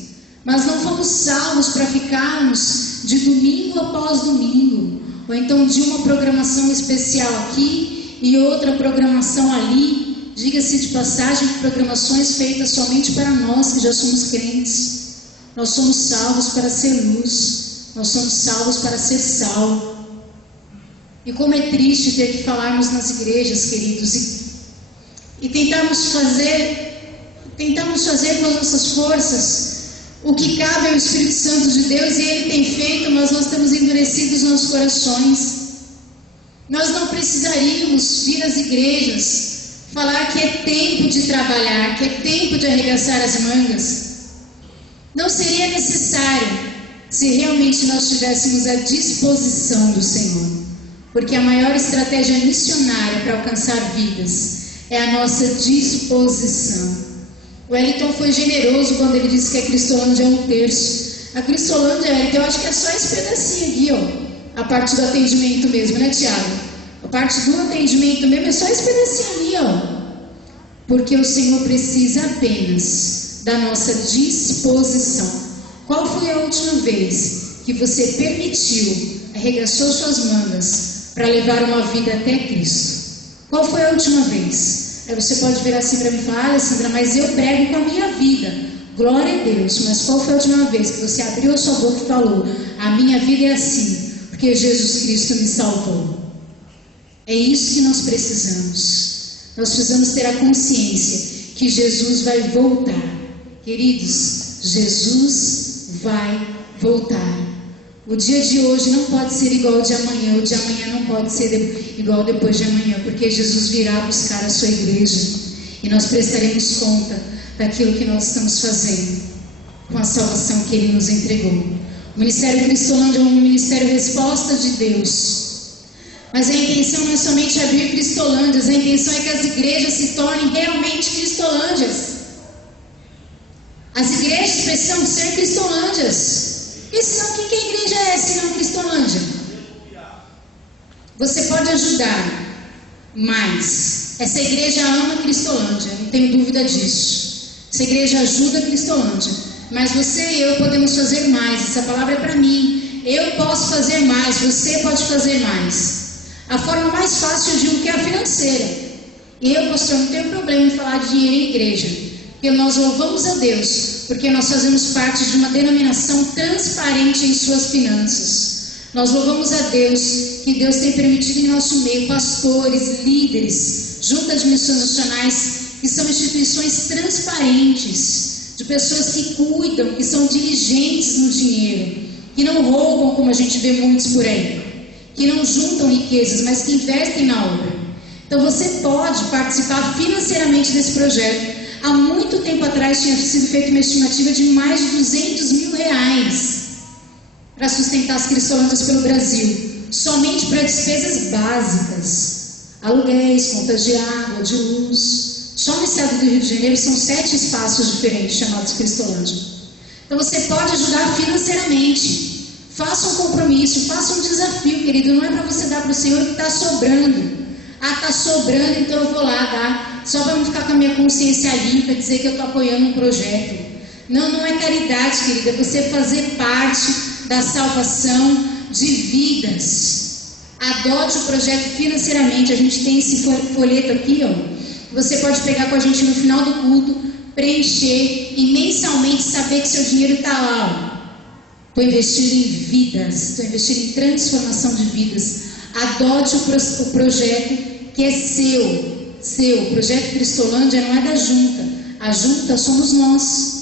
Mas não fomos salvos para ficarmos de domingo após domingo, ou então de uma programação especial aqui e outra programação ali. Diga-se de passagem, programações feitas somente para nós que já somos crentes. Nós somos salvos para ser luz, nós somos salvos para ser sal. E como é triste ter que falarmos nas igrejas, queridos, e tentarmos fazer com as nossas forças o que cabe ao Espírito Santo de Deus, e Ele tem feito, mas nós temos endurecido os nossos corações. Nós não precisaríamos vir às igrejas falar que é tempo de trabalhar, que é tempo de arregaçar as mangas. Não seria necessário se realmente nós tivéssemos a disposição do Senhor, porque a maior estratégia missionária para alcançar vidas é a nossa disposição. O Wellington foi generoso quando ele disse que a Cristolândia é 1/3. A Cristolândia, eu acho que é só esse pedacinho aqui, ó. A parte do atendimento mesmo, né, Tiago? A parte do atendimento mesmo é só esse pedacinho ali, ó. Porque o Senhor precisa apenas da nossa disposição. Qual foi a última vez que você permitiu, arregaçou suas mangas para levar uma vida até Cristo? Qual foi a última vez? Aí você pode virar assim para mim e falar: Alessandra, mas eu prego com a minha vida. Glória a Deus, mas qual foi a última vez que você abriu a sua boca e falou: a minha vida é assim, porque Jesus Cristo me salvou? É isso que nós precisamos. Nós precisamos ter a consciência que Jesus vai voltar. Queridos, Jesus vai voltar. O dia de hoje não pode ser igual ao de amanhã, o de amanhã não pode ser igual depois de amanhã, porque Jesus virá buscar a sua igreja e nós prestaremos conta daquilo que nós estamos fazendo com a salvação que Ele nos entregou. O Ministério Cristolândia é um ministério resposta de Deus. Mas a intenção não é somente abrir cristolândias, a intenção é que as igrejas se tornem realmente cristolândias. As igrejas precisam ser cristolândias. E senão, o que a igreja é se não cristolândia? Você pode ajudar, mas essa igreja ama Cristolândia, não tenho dúvida disso. Essa igreja ajuda a Cristolândia, mas você e eu podemos fazer mais. Essa palavra é para mim. Eu posso fazer mais, você pode fazer mais. A forma mais fácil eu digo que é a financeira. E eu, pastor, não tenho problema em falar de dinheiro em igreja, porque nós louvamos a Deus, porque nós fazemos parte de uma denominação transparente em suas finanças. Nós louvamos a Deus, que Deus tem permitido em nosso meio pastores, líderes, juntas de missões nacionais, que são instituições transparentes, de pessoas que cuidam, que são diligentes no dinheiro, que não roubam como a gente vê muitos por aí, que não juntam riquezas, mas que investem na obra. Então você pode participar financeiramente desse projeto. Há muito tempo atrás tinha sido feita uma estimativa de mais de R$200 mil para sustentar as cristolândias pelo Brasil, somente para despesas básicas, aluguéis, contas de água, de luz. Só no estado do Rio de Janeiro são 7 espaços diferentes chamados Cristolândia. Então você pode ajudar financeiramente. Faça um compromisso, faça um desafio, querido. Não é para você dar para o Senhor que está sobrando. Ah, está sobrando, então eu vou lá dar, só para não ficar com a minha consciência limpa, dizer que eu estou apoiando um projeto. Não, não é caridade, querida, é você fazer parte da salvação de vidas. Adote o projeto financeiramente. A gente tem esse folheto aqui, ó. Você pode pegar com a gente no final do culto, preencher e mensalmente saber que seu dinheiro está lá. Estou investindo em vidas, estou investindo em transformação de vidas. Adote o projeto que é seu. O projeto Cristolândia não é da junta. A junta somos nós.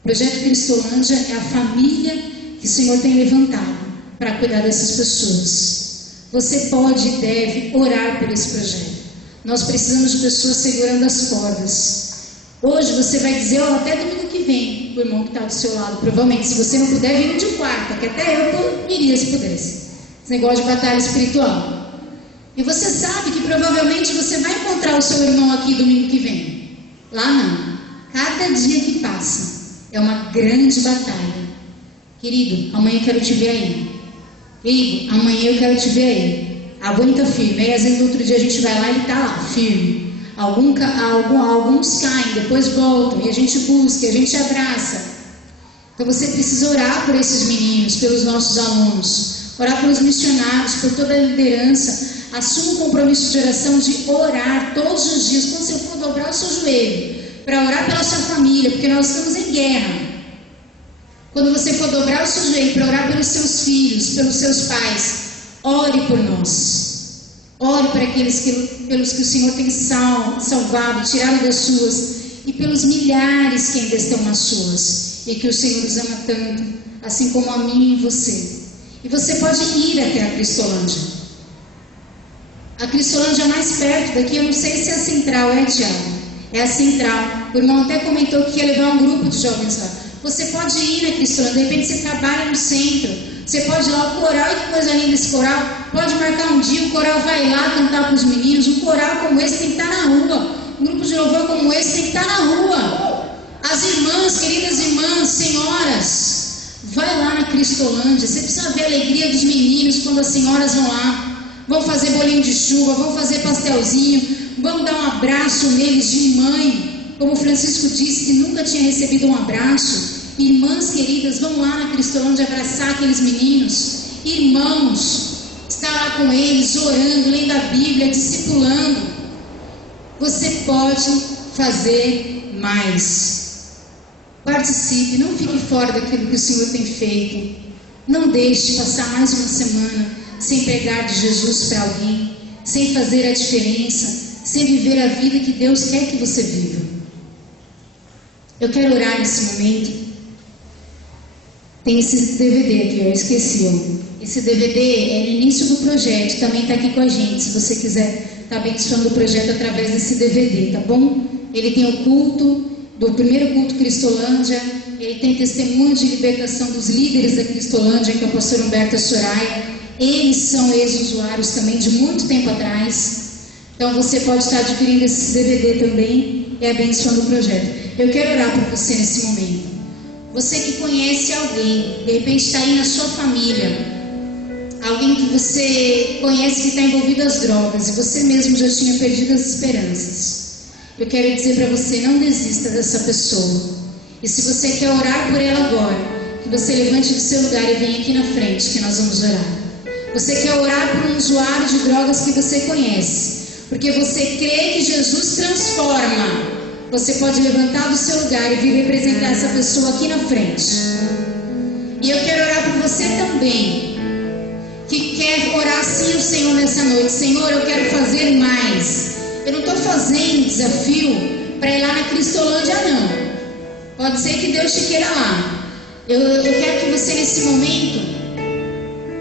O projeto Cristolândia é a família que o Senhor tem levantado para cuidar dessas pessoas. Você pode e deve orar por esse projeto. Nós precisamos de pessoas segurando as cordas. Hoje você vai dizer, até domingo que vem, o irmão que está do seu lado, provavelmente, se você não puder, vem de quarta, que até eu iria se pudesse. Esse negócio de batalha espiritual. E você sabe que provavelmente você vai encontrar o seu irmão aqui domingo que vem. Lá não. Cada dia que passa é uma grande batalha. Querido, amanhã eu quero te ver aí. Querido, amanhã eu quero te ver aí. Aguenta firme. Aí às vezes no outro dia a gente vai lá e ele está lá, firme. Alguns caem, depois voltam, e a gente busca, e a gente abraça. Então você precisa orar por esses meninos, pelos nossos alunos, orar pelos missionários, por toda a liderança. Assuma um compromisso de oração de orar todos os dias, quando você for dobrar o seu joelho, para orar pela sua família, porque nós estamos em guerra. Quando você for dobrar o seu joelho para orar pelos seus filhos, pelos seus pais, ore por nós. Ore para aqueles pelos que o Senhor tem salvado, tirado das suas, e pelos milhares que ainda estão nas suas, e que o Senhor os ama tanto, assim como a mim e você. E você pode ir até a Cristolândia. A Cristolândia mais perto daqui, eu não sei se é a central, Tiago? É a central. O irmão até comentou que ia levar um grupo de jovens lá. Você pode ir na Cristolândia, de repente você trabalha no centro. Você pode ir lá, o coral, e que coisa linda esse coral. Pode marcar um dia, o coral vai lá cantar para os meninos. Um coral como esse tem que estar na rua. Um grupo de louvor como esse tem que estar na rua. As irmãs, queridas irmãs, senhoras, vai lá na Cristolândia. Você precisa ver a alegria dos meninos quando as senhoras vão lá. Vão fazer bolinho de chuva, vão fazer pastelzinho, vão dar um abraço neles de mãe. Como o Francisco disse, que nunca tinha recebido um abraço. Irmãs queridas, vão lá na Cristolândia abraçar aqueles meninos. Irmãos, estar lá com eles, orando, lendo a Bíblia, discipulando. Você pode fazer mais. Participe, não fique fora daquilo que o Senhor tem feito. Não deixe passar mais uma semana sem pregar de Jesus para alguém, sem fazer a diferença, sem viver a vida que Deus quer que você viva. Eu quero orar nesse momento. Tem esse DVD aqui, eu esqueci. Esse DVD é no início do projeto, também está aqui com a gente, se você quiser estar abençoando o projeto através desse DVD, tá bom? Ele tem o culto, do primeiro culto Cristolândia, ele tem testemunho de libertação dos líderes da Cristolândia, que é o pastor Humberto Soraya, Eles são ex-usuários também de muito tempo atrás. Então você pode estar adquirindo esse DVD também e abençoando o projeto. Eu quero orar por você nesse momento. Você que conhece alguém, de repente está aí na sua família, alguém que você conhece que está envolvido às drogas e você mesmo já tinha perdido as esperanças. Eu quero dizer para você, não desista dessa pessoa. E se você quer orar por ela agora, que você levante do seu lugar e venha aqui na frente, que nós vamos orar. Você quer orar por um usuário de drogas que você conhece, porque você crê que Jesus transforma. Você pode levantar do seu lugar e vir representar essa pessoa aqui na frente. E eu quero orar por você também, que quer orar sim ao Senhor nessa noite. Senhor, eu quero fazer mais. Eu não estou fazendo desafio para ir lá na Cristolândia, não. Pode ser que Deus te queira lá. Eu quero que você nesse momento,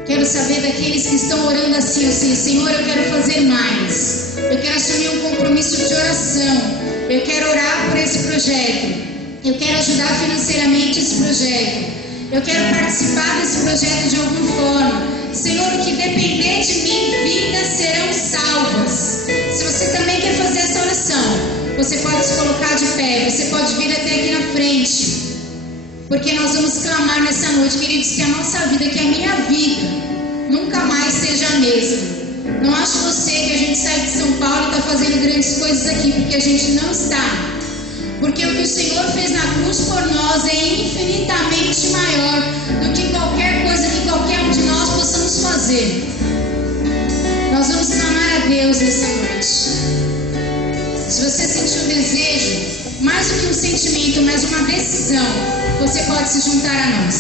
quero saber daqueles que estão orando assim, Senhor, eu quero fazer mais. Eu quero assumir um compromisso de oração. Eu quero orar por esse projeto. Eu quero ajudar financeiramente esse projeto. Eu quero participar desse projeto de alguma forma. Senhor, o que depender de mim, vidas serão salvas. Se você também quer fazer essa oração, você pode se colocar de pé. Você pode vir até aqui na frente. Porque nós vamos clamar nessa noite, queridos, que a nossa vida, que a minha vida, nunca mais seja a mesma. Não acho você que a gente sai de São Paulo e está fazendo grandes coisas aqui, porque a gente não está. Porque o que o Senhor fez na cruz por nós é infinitamente maior do que qualquer coisa que qualquer um de nós possamos fazer. Nós vamos clamar a Deus nessa noite. Se você sentir um desejo, mais do que um sentimento, mas uma decisão, você pode se juntar a nós.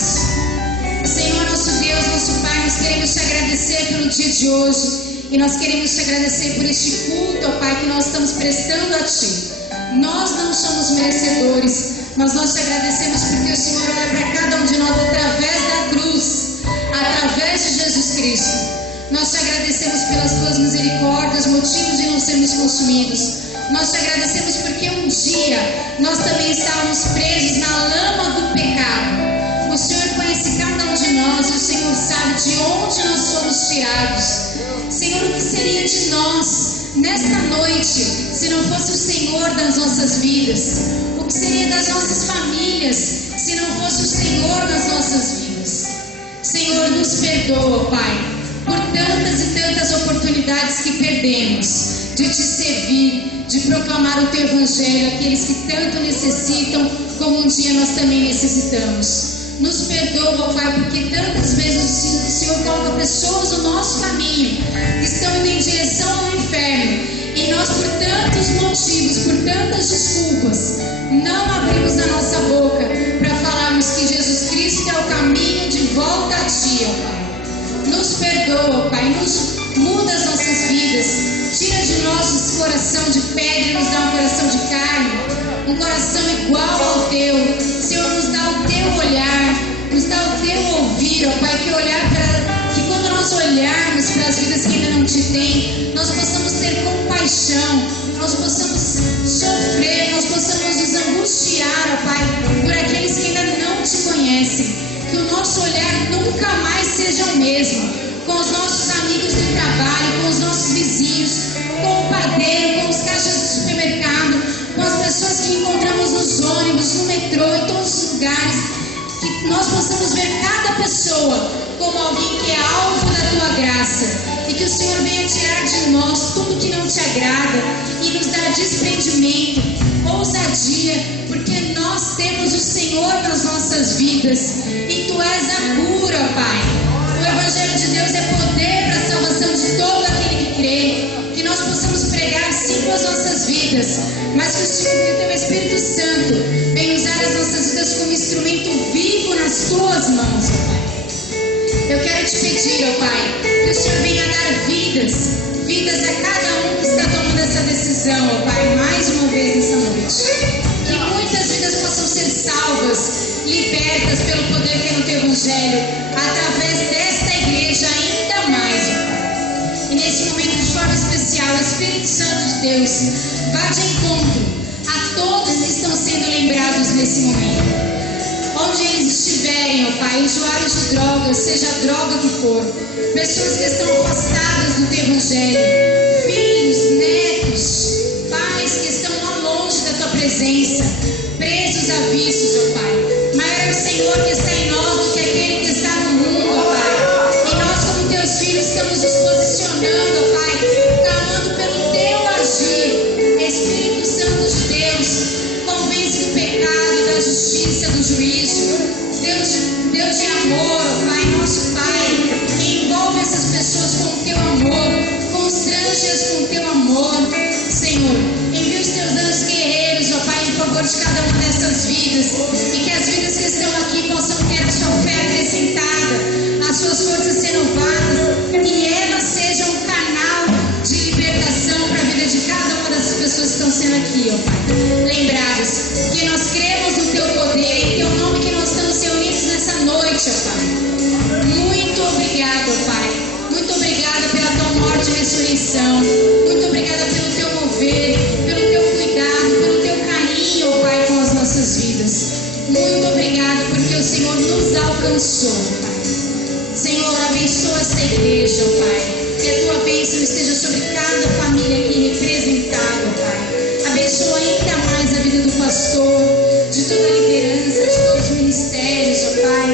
Senhor, nosso Deus, nosso Pai, nós queremos te agradecer pelo dia de hoje. E nós queremos te agradecer por este culto, ó Pai, que nós estamos prestando a Ti. Nós não somos merecedores, mas nós te agradecemos porque o Senhor olha para cada um de nós através da cruz, através de Jesus Cristo. Nós te agradecemos pelas Tuas misericórdias, motivos de não sermos consumidos. Nós te agradecemos porque um dia nós também estávamos presos na lama do pecado. O Senhor conhece cada um de nós e o Senhor sabe de onde nós somos tirados. Senhor, o que seria de nós nesta noite se não fosse o Senhor das nossas vidas? O que seria das nossas famílias se não fosse o Senhor das nossas vidas? Senhor, nos perdoa, Pai, por tantas e tantas oportunidades que perdemos de Te servir, de proclamar o Teu Evangelho àqueles que tanto necessitam, como um dia nós também necessitamos. Nos perdoa, Pai, porque tantas vezes o Senhor coloca pessoas no nosso caminho que estão indo em direção ao inferno, e nós, por tantos motivos, por tantas desculpas, não abrimos a nossa boca para falarmos que Jesus Cristo é o caminho de volta a Ti, ó Pai. Nos perdoa, Pai, muda as nossas vidas, tira de nós esse coração de pedra e nos dá um coração de carne, um coração igual ao Teu. Senhor, nos dá o Teu olhar, nos dá o Teu ouvir, ó Pai, que quando nós olharmos para as vidas que ainda não Te têm, nós possamos ter compaixão, nós possamos sofrer, nós possamos nos angustiar, ó Pai, por aqueles que ainda não Te conhecem. Que o nosso olhar nunca mais seja o mesmo, com os nossos amigos do trabalho, com os nossos vizinhos, com o padeiro, com os caixas de supermercado, com as pessoas que encontramos nos ônibus, no metrô, em todos os lugares. Que nós possamos ver cada pessoa como alguém que é alvo da Tua graça, e que o Senhor venha tirar de nós tudo que não Te agrada e nos dar desprendimento, ousadia, porque nós temos o Senhor nas nossas vidas e Tu és a cura, Pai. O Evangelho de Deus é poder para a salvação de todo aquele que crê. Que nós possamos pregar sim com as nossas vidas, mas que o Teu Espírito Santo venha usar as nossas vidas como instrumento vivo nas Tuas mãos, ó Pai. Eu quero Te pedir, ó Pai, que o Senhor venha dar vidas a cada um que está tomando essa decisão, ó Pai, mais uma vez nessa noite. Que muitas vidas possam ser salvas, libertas pelo poder que é no Teu Evangelho, através desta igreja ainda mais, ó Pai. E nesse momento, de forma especial, Espírito Santo de Deus, vá de encontro a todos que estão sendo lembrados nesse momento. onde eles estiverem, ó Pai, usuários de drogas, seja a droga que for, pessoas que estão afastadas do teu evangelho, filhos, netos, pais que estão lá longe da tua presença, presos a vícios, ó Pai. Maior é o Senhor que está em nós do que aquele que está no mundo, ó Pai. E nós, como teus filhos, estamos nos posicionando, ó Pai, clamando pelo teu agir. Espírito Santo de Deus, convence do pecado, da justiça, do juízo. Deus de amor, ó Pai, nosso Pai, envolve essas pessoas com o teu amor, constrange-as com o teu amor, Senhor. Envia os teus anjos guerreiros, ó Pai, em favor de cada uma dessas vidas, e que as vidas que estão aqui possam ter a sua fé acrescentada, as suas forças renovadas, e elas sejam um canal de libertação para a vida de cada uma dessas pessoas que estão sendo aqui, ó Pai. Lembradas que nós cremos no teu poder, em teu nome que nós estamos reunidos nessa noite, ó Pai. Muito obrigado, ó Pai. Muito obrigada pela tua morte e ressurreição. Muito obrigada pelo teu mover, pelo teu cuidado, pelo teu carinho, ó Pai, com as nossas vidas. Muito obrigado porque o Senhor nos alcançou, ó Pai. Senhor, abençoa esta igreja, ó Pai. Que a tua bênção esteja sobre cada família aqui representada, ó Pai. Abençoa ainda mais a vida do pastor, de toda a liderança, de todos os ministérios, ó Pai.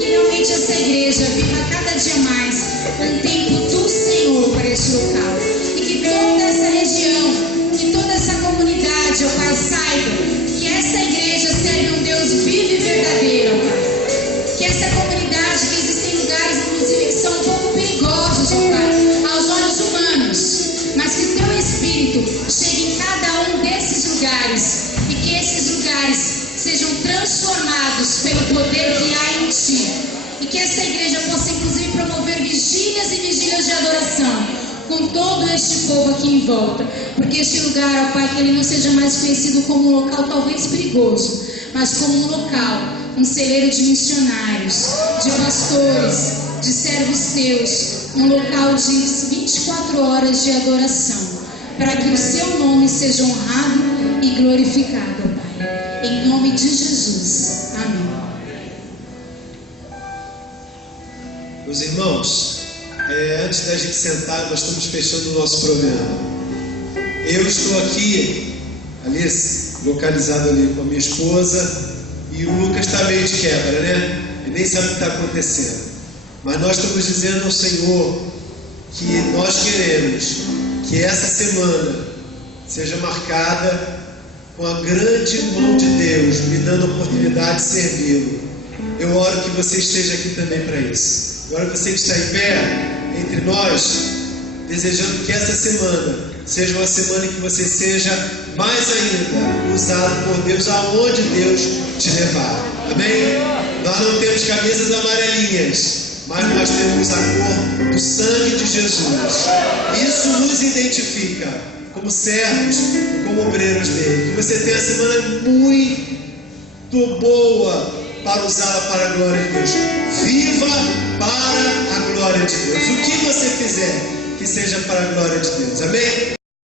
Que realmente essa igreja viva cada dia mais um tempo do Senhor para este local. E que toda essa região, que toda essa comunidade, ó Pai, saiba que essa igreja serve um Deus vivo e verdadeiro, ó Pai. Que essa comunidade, que existem lugares, inclusive, que são um pouco perigosos, ó Pai, aos olhos humanos, mas que teu Espírito chegue em cada um desses lugares e que esses lugares sejam transformados pelo poder que há em Ti. E que essa igreja possa, inclusive, promover vigílias e vigílias de adoração com todo este povo aqui em volta. Porque este lugar, ó Pai, que ele não seja mais conhecido como um local talvez perigoso, mas como um local, um celeiro de missionários, de pastores, de servos teus, um local de 24 horas de adoração, para que o seu nome seja honrado e glorificado, ó Pai. Em nome de Jesus. Amém. Meus irmãos, antes da gente sentar, nós estamos fechando o nosso programa. Eu estou aqui, Alice, localizado ali com a minha esposa, e o Lucas está meio de quebra, né? Ele nem sabe o que está acontecendo. Mas nós estamos dizendo ao Senhor que nós queremos que essa semana seja marcada com a grande mão de Deus, me dando a oportunidade de servi-lo. Eu oro que você esteja aqui também para isso. Agora você que está em pé entre nós, desejando que essa semana seja uma semana em que você seja mais ainda usado por Deus aonde Deus te levar. Amém? Nós não temos camisas amarelinhas, mas nós temos a cor do sangue de Jesus. Isso nos identifica como servos, como obreiros dele. Que você tenha uma semana muito boa para usá-la para a glória de Deus. Viva para a glória de Deus. O que você fizer, que seja para a glória de Deus. Amém?